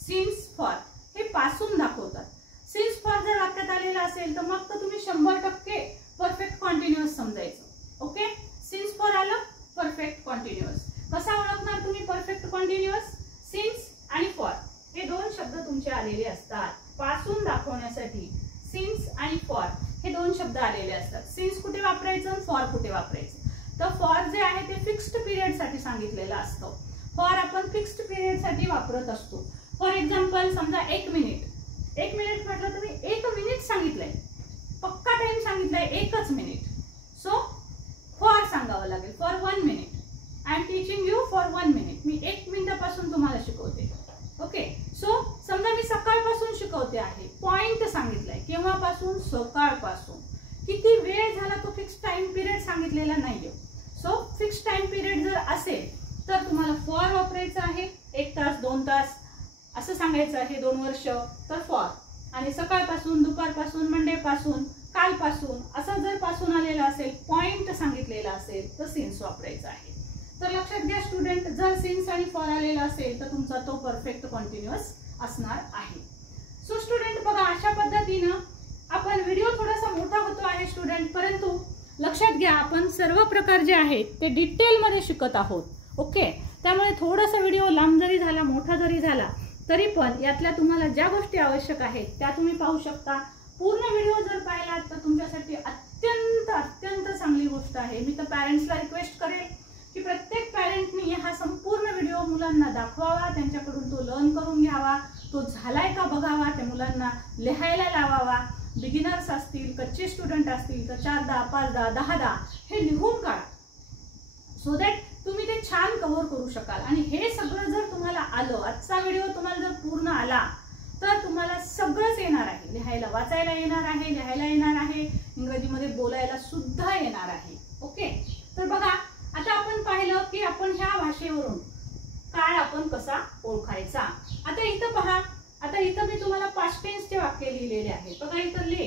सिन्स फॉर हे पासून दाखवतात. सिन्स फॉर जर वाक्यात आलेला असेल तर मग तर तुम्ही 100% परफेक्ट कंटिन्युअस समजायचं. ओके, सिन्स फॉर आलं परफेक्ट कंटिन्युअस. कसा ओळखणार तुम्ही परफेक्ट कंटिन्युअस, सिन्स आणि फॉर हे दोन शब्द तुमचे आलेले असतात पासून दाखवण्यासाठी. सिन्स आणि फॉर हे दोन शब्द आलेले असतात. सिन्स कुठे वापरायचं, फॉर कुठे वापरायचं. तर फॉर जे आहे ते फिक्स्ड पिरियड साठी सांगितलेलं असतं. फॉर आपण फिक्स्ड पिरियड साठी वापरत असतो. फॉर एक्झाम्पल समजा 1 मिनिट, 1 मिनिट म्हटलं तुम्ही 1 मिनिट सांगितलंय, पक्का टाइम सांगितलाय 1च मिनिट. सो फॉर सांगावं लागेल, for 1 minute. I am teaching you for 1 minute, मी 1 मिनिटापासून तुम्हाला शिकवते. ओके, सो समजा मी सकाळपासून शिकवते आहे, पॉइंट सांगितलाय, केव्हापासून, सकाळपासून. किती वेळ झाला तो फिक्स टाइम पिरियड सांगितलेला नाहीये. सो फिक्स टाइम पिरियड जर असेल तर तुम्हाला फॉर वापरायचं आहे. 1 तास 2 तास असं सांगायचं आहे, 2 वर्ष तर फॉर. आणि सकाळपासून, दुपारपासून, मंडे पासून, कालपासून असं जर पासून आलेलं असेल, पॉइंट सांगितलेला असेल तर सिन्स वापरायचं आहे. तर लक्षात घ्या स्टुडंट, जर सिन्स आणि फॉर आलेला असेल तर तुमचा तो परफेक्ट कंटिन्युअस असणार आहे. सो स्टुडंट बघा अशा पद्धतीनं आपण व्हिडिओ थोडासा मोठा होतो आहे स्टुडंट, परंतु लक्षात घ्या आपण सर्व प्रकार जे आहेत ते डिटेलमध्ये शिकत आहोत. ओके, त्यामुळे थोडासा व्हिडिओ लांब जरी झाला, मोठा जरी झाला तरी पण यातल्या तुम्हाला ज्या गोष्टी आवश्यक आहेत त्या तुम्ही पाहू शकता. पूर्ण व्हिडिओ जर पाहिलात तर तुमच्यासाठी अत्यंत अत्यंत चांगली गोष्ट आहे. मी तर पॅरेंट्सला रिक्वेस्ट करेल की प्रत्येक पॅरेंटनी हा संपूर्ण व्हिडिओ मुलांना दाखवावा, त्यांच्याकडून तो लर्न करून घ्यावा, तो झालाय का बघावा, त्या मुलांना लिहायला लावावा. बिगिनर्स असतील, कच्चे स्टुडंट असतील तर 4-10, 5-10, 10-10 हे लिहून काढा, सो दॅट तुम्ही ते छान कव्हर करू शकाल. आणि हे सगळं जर तुम्हाला आलं, आजचा व्हिडिओ तुम्हाला जर पूर्ण आला तर तुम्हाला सगळंच येणार आहे. लिहायला वाचायला येणार आहे, लिहायला येणार आहे, इंग्रजीमध्ये बोलायला सुद्धा येणार आहे. ओके, तर बघा आता आपण पाहिलं की आपण ह्या भाषेवरून काळ आपण कसा ओळखायचा. आता इथं पहा, आता इथं मी तुम्हाला पास्ट टेन्सचे वाक्य लिहिलेले आहे. बघा इथं ले,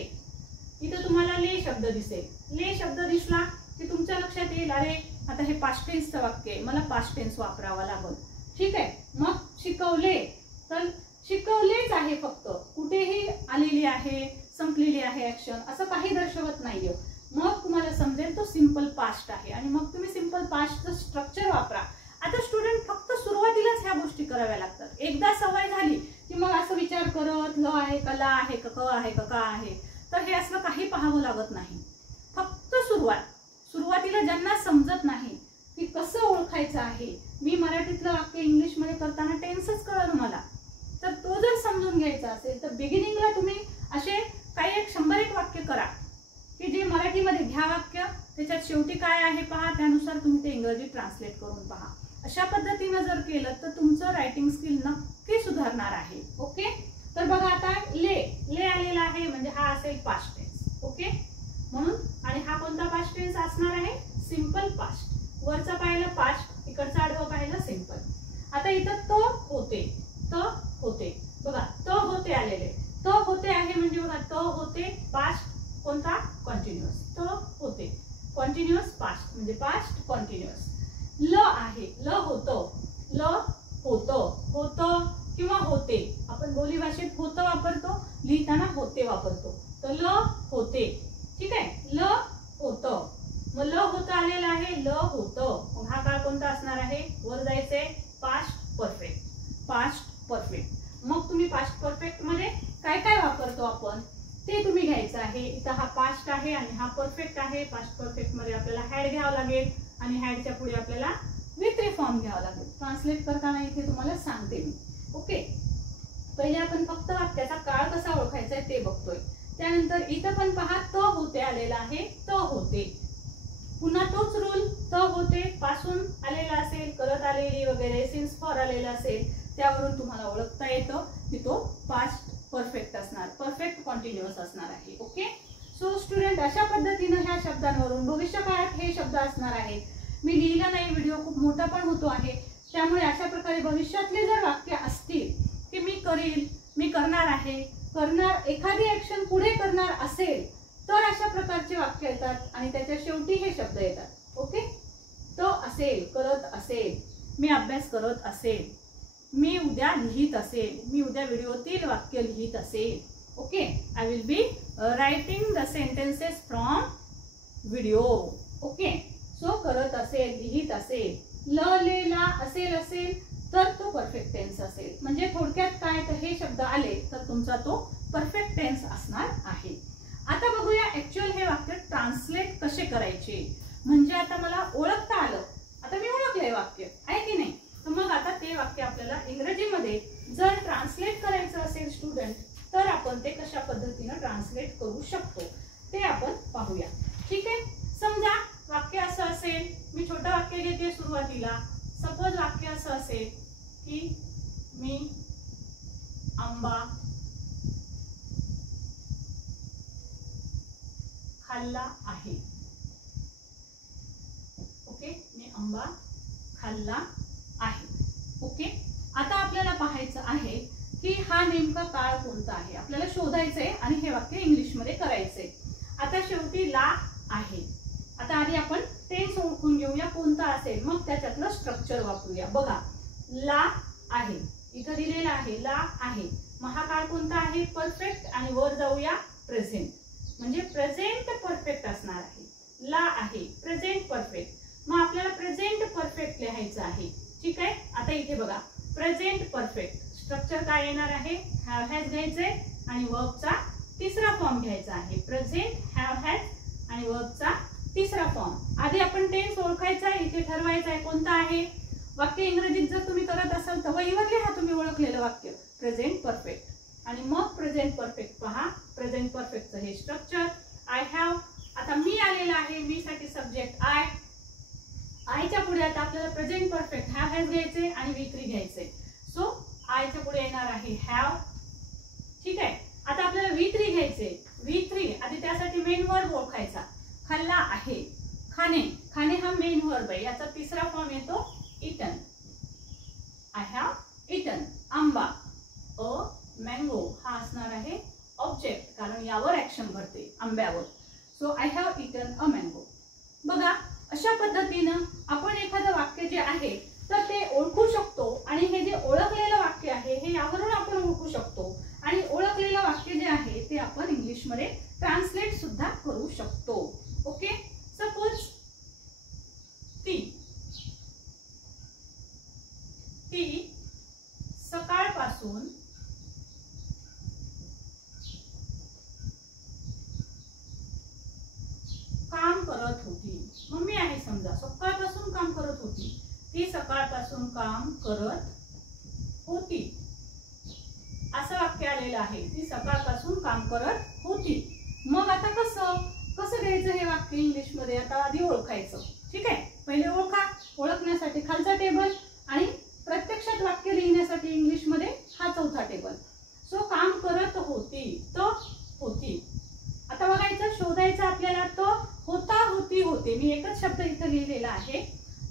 इथं तुम्हाला ले शब्द दिसेल. ले शब्द दिसला की तुमच्या लक्षात येईल अरे आता हे पास्ट टेन्सचं वाक्य आहे, मला पास्ट टेन्स वापरावा लागेल. ठीक आहे, मग शिकवले तर शिकवलेच आहे, फक्त कुठेही आलेली आहे, संपलेली आहे ऍक्शन, असं काही दर्शवत नाहीये. मग तुम्हाला समजेल तो सिंपल पास्ट आहे आणि मग तुम्ही सिंपल पास्टचं स्ट्रक्चर वापरा. आता स्टुडंट फक्त सुरुवातीलाच ह्या गोष्टी कराव्या लागतात. एकदा सवय झाली की मग असं विचार करत ल आहे का ला आहे का क आहे का आहे, तर हे असं काही पाहावं लागत नाही. फक्त सुरुवातीला ज्यांना समजत नाही की कसं ओळखायचं आहे, मी मराठीतलं वाक्य इंग्लिशमध्ये करताना टेन्सच कळलं मला, तर तो जर समजून घ्यायचा असेल तर बिगिनिंगला तुम्ही असे काही 100 वाक्य करा की जे मराठीमध्ये घ्या वाक्य, त्याच्यात शेवटी काय आहे पहा, त्यानुसार तुम्ही ते इंग्रजी ट्रान्सलेट करून पहा. अशा पद्धतीने जर केलं तर तुमचं रायटिंग स्किल नक्की सुधारणार आहे. ओके, तर बघा आता ले आलेला आहे म्हणजे हा असेल पास्ट टेन्स. ओके, म्हणून आणि हा कोणता पास्ट टेन्स असणार आहे, सिंपल पास्ट. वरचा पाहिलं पास्ट, इकडचा आडवं पाहिलं सिंपल. आता इथं तो होते बघा, तो होते आलेले, तो होते आहे म्हणजे बघा तो होते पास्ट कोणता, कॉन्टिन्युअस. तो होते कॉन्टिन्युअस पास्ट म्हणजे पास्ट कॉन्टिन्युअस. ल आहे, ल होतो किंवा होते, आपण बोली भाषेत होतं वापरतो, लिहिताना होते वापरतो, तर ल होते. ठीक आहे, ल होतं, मग ल होतं आलेलं आहे, ल होतं. मग हा काळ कोणता असणार आहे, वर जायचंय पास्ट परफेक्ट. मग तुम्ही पास्ट परफेक्ट मध्ये काय काय वापरतो आपण ते तुम्ही घ्यायचं आहे. इथं हा पास्ट आहे आणि हा परफेक्ट आहे. पास्ट परफेक्ट मध्ये आपल्याला हॅड घ्यावं लागेल आणि हॅडच्या पुढे आपल्याला विथ फॉर्म घ्यावा लागेल. ट्रान्सलेट करताना इथे तुम्हाला सांगते मी. ओके, पहिले आपण फक्त वाक्याचा काळ कसा ओळखायचा आहे ते बघतोय. त्यानंतर इथं पण पहा तो होते आलेला आहे, तो होते. पुन्हा तोच रूल, तो होते पासून आलेला असेल, करत आलेली वगैरे, सिन्स फॉर आलेला असेल, त्यावरून तुम्हाला ओळखता येतं की तो पास्ट परफेक्ट असणार, परफेक्ट कॉन्टिन्युअस असणार आहे. ओके, सो स्टुडंट अशा पद्धतीने ह्या शब्दांवरून भविष्य काळात हे शब्द असणार आहेत. मी लिहिला नाही, व्हिडिओ खूप मोठा पण होतो आहे, त्यामुळे अशा प्रकारे भविष्यातले जर वाक्य असतील की मी करील, मी करणार आहे, करणार, एखादी ऍक्शन पुढे करणार असेल तर अशा प्रकारचे वाक्य येतात आणि त्याच्या शेवटी हे शब्द येतात. ओके, तो असेल, करत असेल, मी अभ्यास करत असेल, मी उद्या लिहित असेल, मी उद्या व्हिडिओतील वाक्य लिहित असेल. Okay, I will B writing the sentences from video. Okay, so करत असेल, लिहित असेल, ल ले ला असेल तर तो परफेक्ट टेन्स असेल. म्हणजे थोडक्यात काय, तर हे शब्द आले तर तुमचा तो परफेक्ट टेन्स असणार आहे. आता बघूया ऍक्च्युअल हे वाक्य ट्रान्सलेट कसे करायचे. म्हणजे आता मला ओळखता आलं, आता मी ओळखलंय वाक्य आहे की नाही, तर मग आता ते वाक्य आपल्याला इंग्रजीमध्ये जर ट्रान्सलेट करायचं असेल स्टुडंट, तर आपण ते कशा पद्धतीने ट्रान्सलेट करू शकतो ते आपण पाहूया. ठीक आहे, समजा वाक्य असं असेल, मी छोटं वाक्य घेते सुरुवातीला. सपोज वाक्य असं असेल की मी आंबा खाल्ला आहे. ओके, मी आंबा खाल्ला आहे. ओके, आता आपल्याला पाहायचं आहे की हा नेमका काळ कोणता आहे, आपल्याला शोधायचंय आणि हे वाक्य इंग्लिशमध्ये करायचंय. आता शेवटी ला आहे. आता आधी आपण टेन्स ओळखून घेऊया कोणता असेल, मग त्याच्यातलं स्ट्रक्चर वापरूया. बघा, ला आहे, इथं दिलेला आहे ला आहे, मग हा काळ कोणता आहे, परफेक्ट, आणि वर जाऊया प्रेझेंट, म्हणजे प्रेझेंट परफेक्ट असणार आहे. ला आहे, प्रेझेंट परफेक्ट, मग आपल्याला प्रेझेंट परफेक्ट लिहायचं आहे. ठीक आहे, आता इथे बघा प्रेझेंट परफेक्ट स्ट्रक्चर काय येणार आहे, हॅव हॅज घ्यायचंय आणि वर्बचा तिसरा फॉर्म घ्यायचा आहे. प्रेझेंट, हॅव हॅज आणि वर्बचा तिसरा फॉर्म. आधी आपण टेन्स ओळखायचा आहे, इथे ठरवायचा आहे कोणता आहे. वाक्य इंग्रजीत जर तुम्ही करत असाल तर वहीवर लिहा तुम्ही ओळखलेलं वाक्य प्रेझेंट परफेक्ट, आणि मग प्रेझेंट परफेक्ट पहा. प्रेझेंट परफेक्टचं हे स्ट्रक्चर, आय हॅव. आता मी आलेला आहे, मी साठी सब्जेक्ट आय, आयच्या पुढे आता आपल्याला प्रेझेंट परफेक्ट हॅव हॅज घ्यायचे आणि V3 घ्यायचे. सो आयच्या पुढे येणार आहे हॅव, ठीक आहे. आता आपल्याला V3 घ्यायचे. V3 आधी त्यासाठी मेन वर्ब ओळखायचा. खाल्ला आहे, खाणे. खाणे हा मेन वर्ब आहे. याचा तिसरा फॉर्म येतो इटन. I have eaten. आंबा, अ मँगो हा असणार आहे ऑब्जेक्ट, कारण यावर ऍक्शन भरते आंब्यावर. So I have eaten a mango. बघा अशा पद्धतीनं आपण एखादं वाक्य जे आहे तर ते ओळखू शकतो. आणि हे जे ओळखलेलं वाक्य आहे हे यावरून आपण ओळखू शकतो. आणि ओळखलेलं वाक्य जे आहे ते आपण इंग्लिशमध्ये ट्रान्सलेट सुद्धा करू शकतो. ओके. सपोज ती सकाळपासून काम करत होती. मम्मी आहे समजा, सकाळपासून काम करत होती. ती सकाळपासून काम करत होती असं वाक्य आलेलं आहे. ती सकाळपासून काम करत होती. मग आता कसं घ्यायचं हे वाक्य इंग्लिश मध्ये? आता आधी ओळखायचं. ठीक आहे. पहिले ओळखण्यासाठी खालचा टेबल आणि प्रत्यक्षात वाक्य लिहिण्यासाठी इंग्लिश मध्ये हा चौथा टेबल. सो काम करत होती, तो होती. आता बघायचं, शोधायचं आपल्याला. तो होता, होती, होते. मी एकच शब्द इथं लिहिलेला आहे.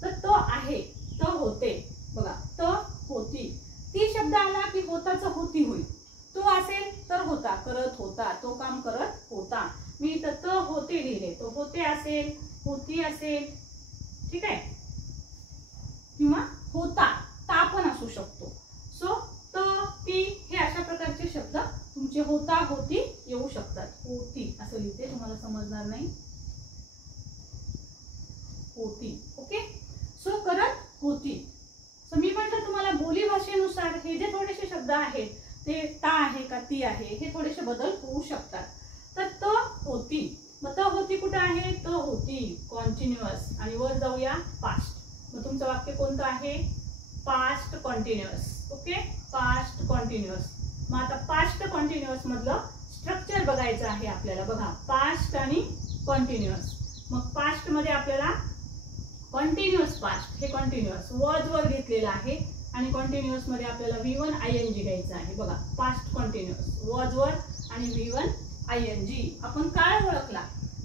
तर तो आहे, तो होते. बघा, तो होती. ती शब्द आला की होताचं होती होईल. तो असेल तर होता, करत होता, तो काम करत होता. मी इथं तो होते लिहिले. तो होते असेल, होती असेल, ठीक आहे, किंवा होता, ता पण असू शकतो. सो त, ती हे अशा प्रकारचे शब्द तुमचे होता, होती येऊ शकतात. होती असं लिहिते, तुम्हाला समजणार नाही. होती. ओके. सो करत होती. सो मी म्हटलं तुम्हाला बोली भाषेनुसार हे जे थोडेसे शब्द आहेत ते ता आहे का ती आहे हे थोडेसे बदल होऊ शकतात. तर तो होती. मग तो होती कुठे आहे? तो होती कॉन्टिन्युअस. आणि वर जाऊया पास्ट. मग तुमचं वाक्य कोणतं आहे? पास्ट कॉन्टिन्युअस. ओके. पास्ट कॉन्टिन्युअस. मग आता पास्ट कॉन्टिन्युअस मधलं स्ट्रक्चर बघायचं आहे आपल्याला. बघा, पास्ट आणि कॉन्टिन्युअस. मग पास्ट मध्ये आपल्याला कॉन्टिन्युअस पास्ट हे कॉन्टिन्युअस वॉज वर घेतलेलं आहे. आणि कॉन्टिन्युअस मध्ये आपल्याला V1 ING घ्यायचं आहे. बघा, पास्ट कॉन्टिन्युअस वॉज वर आणि V1 ING. आपण काळ ओळखला.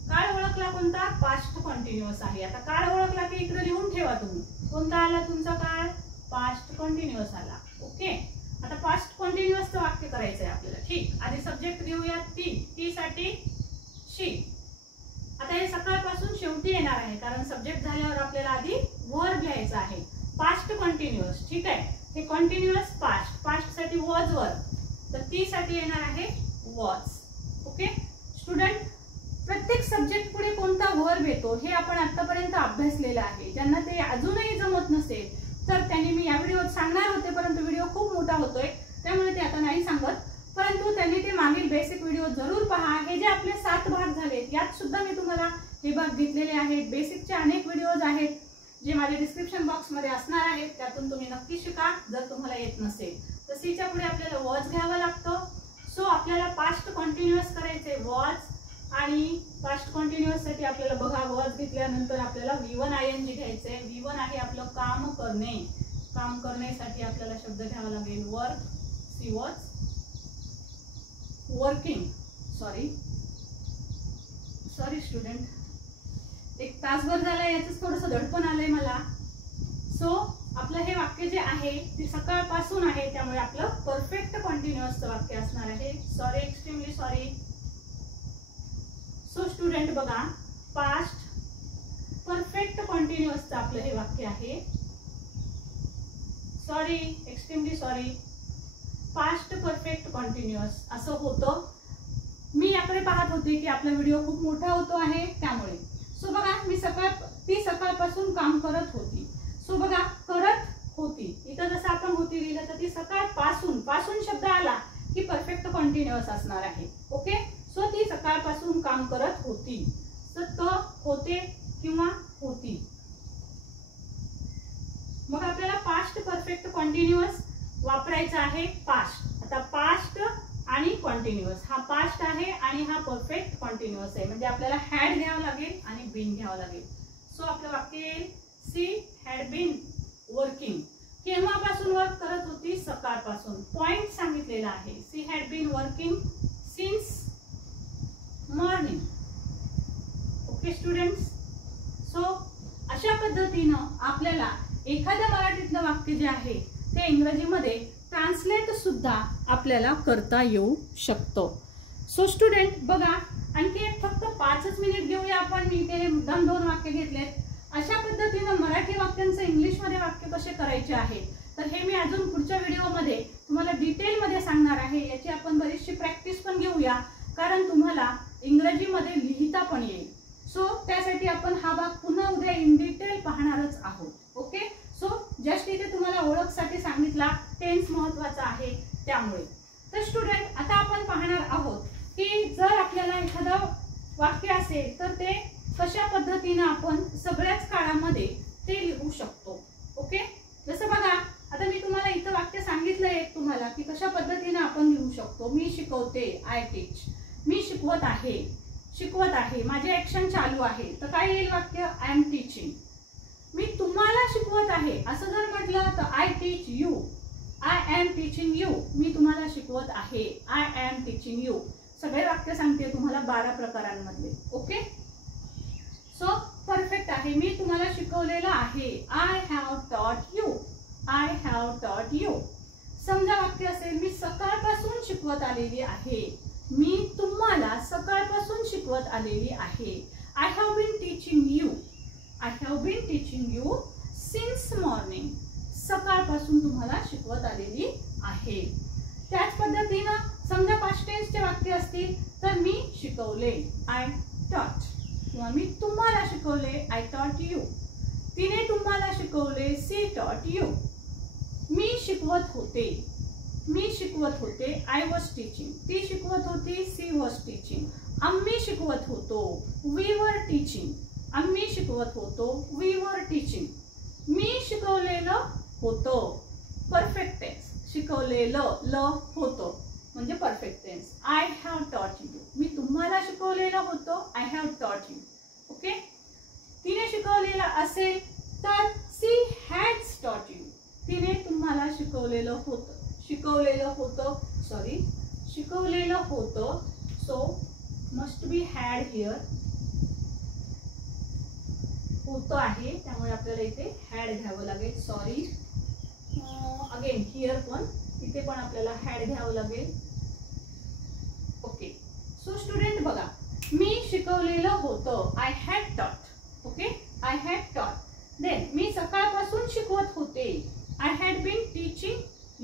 काळ ओळखला कोणता? पास्ट कॉन्टिन्युअस आहे. आता काळ ओळखला की इकडे लिहून ठेवा तुम्ही. कोणता आला तुमचा काळ? पास्ट कॉन्टिन्युअस आला. ओके. आता पास्ट कॉन्टिन्युअसचं वाक्य करायचं आहे आपल्याला. ठीक. आधी सब्जेक्ट घेऊया. ती साठी शी. आता हे सकाळपासून शेवटी येणार आहे, कारण सब्जेक्ट झाल्यावर आपल्याला आधी वर्ब लिहायचा आहे. पास्ट कॉन्टिन्युअस. ठीक आहे. हे कॉन्टिन्युअस पास्ट. पास्ट साठी वॉज वर्ब, तर ती साठी येणार आहे वॉज. ओके. स्टुडंट, प्रत्येक सब्जेक्ट पुढे कोणता वर्ब येतो हे आपण आतापर्यंत अभ्यासलेलं आहे. ज्यांना ते अजूनही जमत नसेल तर त्यांनी, मी या व्हिडिओत सांगणार होते परंतु व्हिडिओ खूप मोठा होतोय त्यामुळे ते आता नाही सांगत. परंतु त्यांनी ते मागील बेसिक व्हिडिओ जरूर पहा. हे जे आपले 7 भाग झालेत यात सुद्धा मी तुम्हाला हे भाग घेतलेले आहेत. बेसिकचे अनेक व्हिडिओज आहेत जे माझ्या डिस्क्रिप्शन बॉक्स मध्ये असणार आहेत. त्यातून तुम्ही नक्की शिका जर तुम्हाला येत नसेल तर. सीच्या पुढे आपल्याला वॉज घ्यावा लागतो. सो आपल्याला पास्ट कॉन्टिन्युअस करायचे वॉज. आणि पास्ट कॉन्टिन्युअस साठी आपल्याला बघा, वॉज घेतल्यानंतर आपल्याला V1 ING घ्यायचंय. V1 आहे आपलं काम करणे. काम करण्यासाठी आपल्याला शब्द घ्यावा लागेल work. She was working. Sorry student, एक तासभर झाला, याच थोडस दडपण आलंय मला. सो आपलं हे वाक्य जे आहे ते सकाळपासून आहे, त्यामुळे आपलं परफेक्ट कॉन्टिन्युअसचं वाक्य असणार आहे. Sorry, extremely sorry. So student बघा, पास्ट परफेक्ट कॉन्टिन्युअसचं आपलं हे वाक्य आहे. Sorry, extremely sorry. Past perfect कॉन्टिन्युअस असं होतं. मी याकडे पाहत होते की आपला व्हिडिओ खूप मोठा होतो आहे त्यामुळे. सो बघा, ती सकाळपासून काम करत होती. सो बघा, करत होती. इथं जसं आपण होती लिहिलं तर ती सकाळपासून शब्द आला की परफेक्ट कॉन्टिन्युअस असणार आहे. ओके. सो ती सकाळपासून काम करत होती. सो होते किंवा होती. मग आपल्याला पास्ट परफेक्ट कॉन्टिन्युअस वापरायचा आहे. पास्ट. आता पास्ट आणि कॉन्टिन्युअस, हा पास्ट आहे आणि हा परफेक्ट कॉन्टिन्युअस आहे. म्हणजे आपल्याला हॅड घ्यावं लागेल आणि बीन घ्यावं लागेल. सो आपलं वाक्य येईल, सी हॅड बीन वर्किंग. केव्हापासून वर्क करत होती? सकाळपासून. पॉइंट सांगितलेला आहे. She had been working okay students, so अशा पद्धतीनं आपल्याला एखाद्या मराठीतलं वाक्य जे आहे ते इंग्रजीमध्ये ट्रान्सलेट सुद्धा आपल्याला करता येऊ शकतो. सो स्टुडंट बघा, आणखी एक फक्त 5च मिनिट घेऊया आपण. मी इथे मुद्दाम 2 वाक्य घेतलेत. अशा पद्धतीनं मराठी वाक्यांचं इंग्लिशमध्ये वाक्य कसे करायचे आहे तर हे मी अजून पुढच्या व्हिडिओमध्ये तुम्हाला डिटेलमध्ये सांगणार आहे. याची आपण बरीचशी प्रॅक्टिस पण घेऊया, कारण तुम्हाला इंग्रजीमध्ये लिहिता पण येईल. सो त्यासाठी आपण हा भाग पुन्हा उद्या इन डिटेल पाहणारच आहोत. ओके, सो जस्ट इथे तुम्हाला ओळखसाठी सांगितला, टेन्स महत्त्वाचा आहे त्यामुळे. तर स्टुडंट आता आपण पाहणार आहोत की जर आपल्याला एखादं वाक्य असेल तर ते कशा पद्धतीने आपण सगळ्याच काळामध्ये ते लिहू शकतो. ओके, जसं बघा आता मी तुम्हाला इथं वाक्य सांगितलंय तुम्हाला की कशा पद्धतीने आपण लिहू शकतो. मी शिकवते, आय टीच. मी शिकवत आहे, माझे ऍक्शन चालू आहे, तर काय येईल वाक्य? I am teaching. मी तुम्हाला शिकवत आहे असं जर म्हटलं तर I teach you. I am teaching you. मी तुम्हाला शिकवत आहे, आय एम टीचिंग यू. सगळे वाक्य सांगते तुम्हाला 12 प्रकारांमधले. ओके, सो परफेक्ट आहे. मी तुम्हाला शिकवलेलं आहे, आय हॅव टॉट यू. आय हॅव टॉट यू. समजा वाक्य असेल, मी सकाळपासून शिकवत आलेली आहे. मी तुम्हाला सकाळपासून शिकवत आलेली आहे. I have been teaching you. I have been teaching you since morning. सकाळपासून तुम्हाला शिकवत आलेली आहे. त्याच पद्धतीनं समजा पास्ट टेन्सचे वाक्य असतील तर मी शिकवले, आय टॉट. किंवा मी तुम्हाला शिकवले, आय टॉट यू. तिने तुम्हाला शिकवले, सी टॉट यू. मी शिकवत होते, आय वॉज टीचिंग. ती शिकवत होती, सी वॉज टीचिंग. आम्ही शिकवत होतो, वी वर टीचिंग. आम्ही शिकवत होतो, वी वर टीचिंग. मी शिकवलेलं होतं, परफेक्ट टेन्स. शिकवलेलं ल होतं म्हणजे परफेक्ट टेन्स. आय हॅव टॉट यू. मी तुम्हाला शिकवलेलं होतं, आय हॅव टॉट यू. ओके, तिने शिकवलेलं असेल तर सी हॅड्स टॉट यू. तिने तुम्हाला शिकवलेलं होतं, so must be had here. होतं आहे त्यामुळे आपल्याला इथे हॅड घ्यावं लागेल. सॉरी, अगेन हिअर पण इथे पण आपल्याला हॅड घ्यावं लागेल. ओके, सो स्टुडंट बघा, मी शिकवलेलं होतं, I had taught. Okay, I had taught. Then मी सकाळपासून शिकवत होते, I had been teaching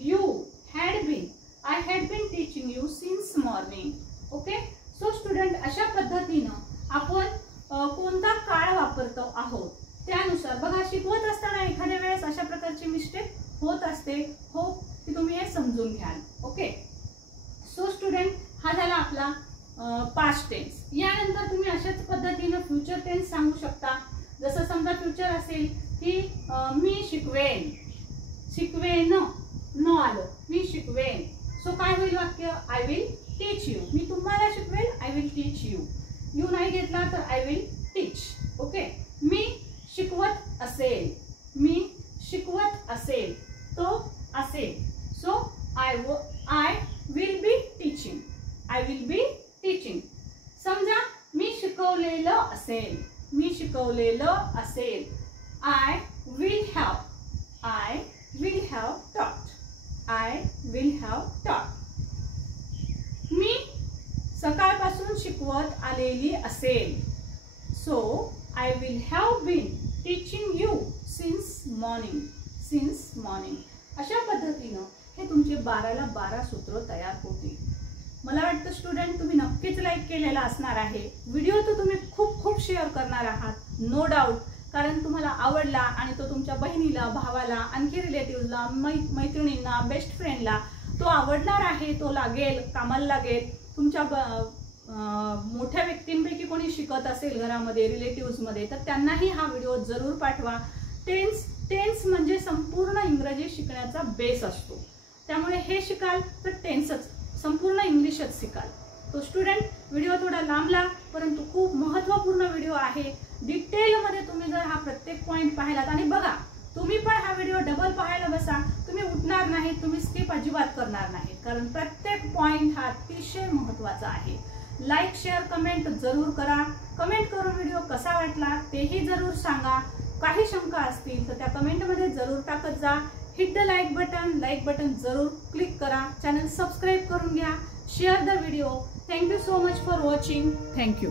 you. Had been, I had been teaching you since morning. Okay, so student अशा पद्धतीनं आपण कोणता काळ वापरतो आहोत त्यानुसार बघा. शिकवत असताना एखाद्या वेळेस अशा प्रकारची मिस्टेक होत असते. होप की तुम्ही हे समजून घ्याल. ओके, सो स्टुडंट हा झाला आपला पास्ट टेन्स. यानंतर तुम्ही अशाच पद्धतीनं फ्युचर टेन्स सांगू शकता. जसं समजा फ्युचर असेल की मी शिकवेन, न आलं, मी शिकवेन. सो काय होईल वाक्य? I will teach you. मी तुम्हाला शिकवेल, I will teach you. You नाही घेतला तर आय विल टीच. ओके, मी शिकवत असेल, तो असेल. So I will be teaching. I will be teaching. समजा मी शिकवलेलं असेल, आय विल हॅव टॉट. मी सकाळपासून शिकवत आलेली असेल, so I will have been teaching you since morning. अशा पद्धतीनं हे तुमचे 12ला 12 सूत्र तयार होतील. मला वाटतं स्टुडंट तुम्ही नक्कीच लाईक केलेला असणार आहे. व्हिडिओ तो तुम्ही खूप शेअर करणार आहात, नो डाऊट. कारण तुम्हाला आवडला आणि तो तुमच्या बहिणीला, भावाला, आणखी रिलेटिव्हला, मैत्रिणींना, बेस्ट फ्रेंडला तो आवडणार आहे. तो लागेल, कामाला लागेल. तुमच्या मोठ्या व्यक्तींपैकी कोणी शिकत असेल घरामध्ये, रिलेटिव्हजमध्ये, तर त्यांनाही हा व्हिडिओ जरूर पाठवा. टेन्स म्हणजे संपूर्ण इंग्रजी शिकण्याचा बेस असतो. त्यामुळे हे शिकाल तर टेन्सच, संपूर्ण इंग्लिशच शिकाल. तो स्टुडंट व्हिडिओ थोडा लांबला परंतु खूप महत्त्वपूर्ण व्हिडिओ आहे. डिटेलमध्ये तुम्ही जर हा प्रत्येक पॉईंट पाहिलात आणि बघा, तुम्ही पण हा व्हिडिओ डबल पाहायला बसा, तुम्ही उठणार नाही, तुम्ही स्किप अजिबात करणार नाही. कारण प्रत्येक पॉईंट हा अतिशय महत्त्वाचा आहे. लाईक, शेअर, कमेंट जरूर करा. कमेंट करून व्हिडिओ कसा वाटला तेही जरूर सांगा. काही शंका असतील तर त्या कमेंटमध्ये जरूर टाकत जा. हिट द लाईक बटन जरूर क्लिक करा. चॅनल सबस्क्राईब करून घ्या. Share the video. Thank you so much for watching. Thank you.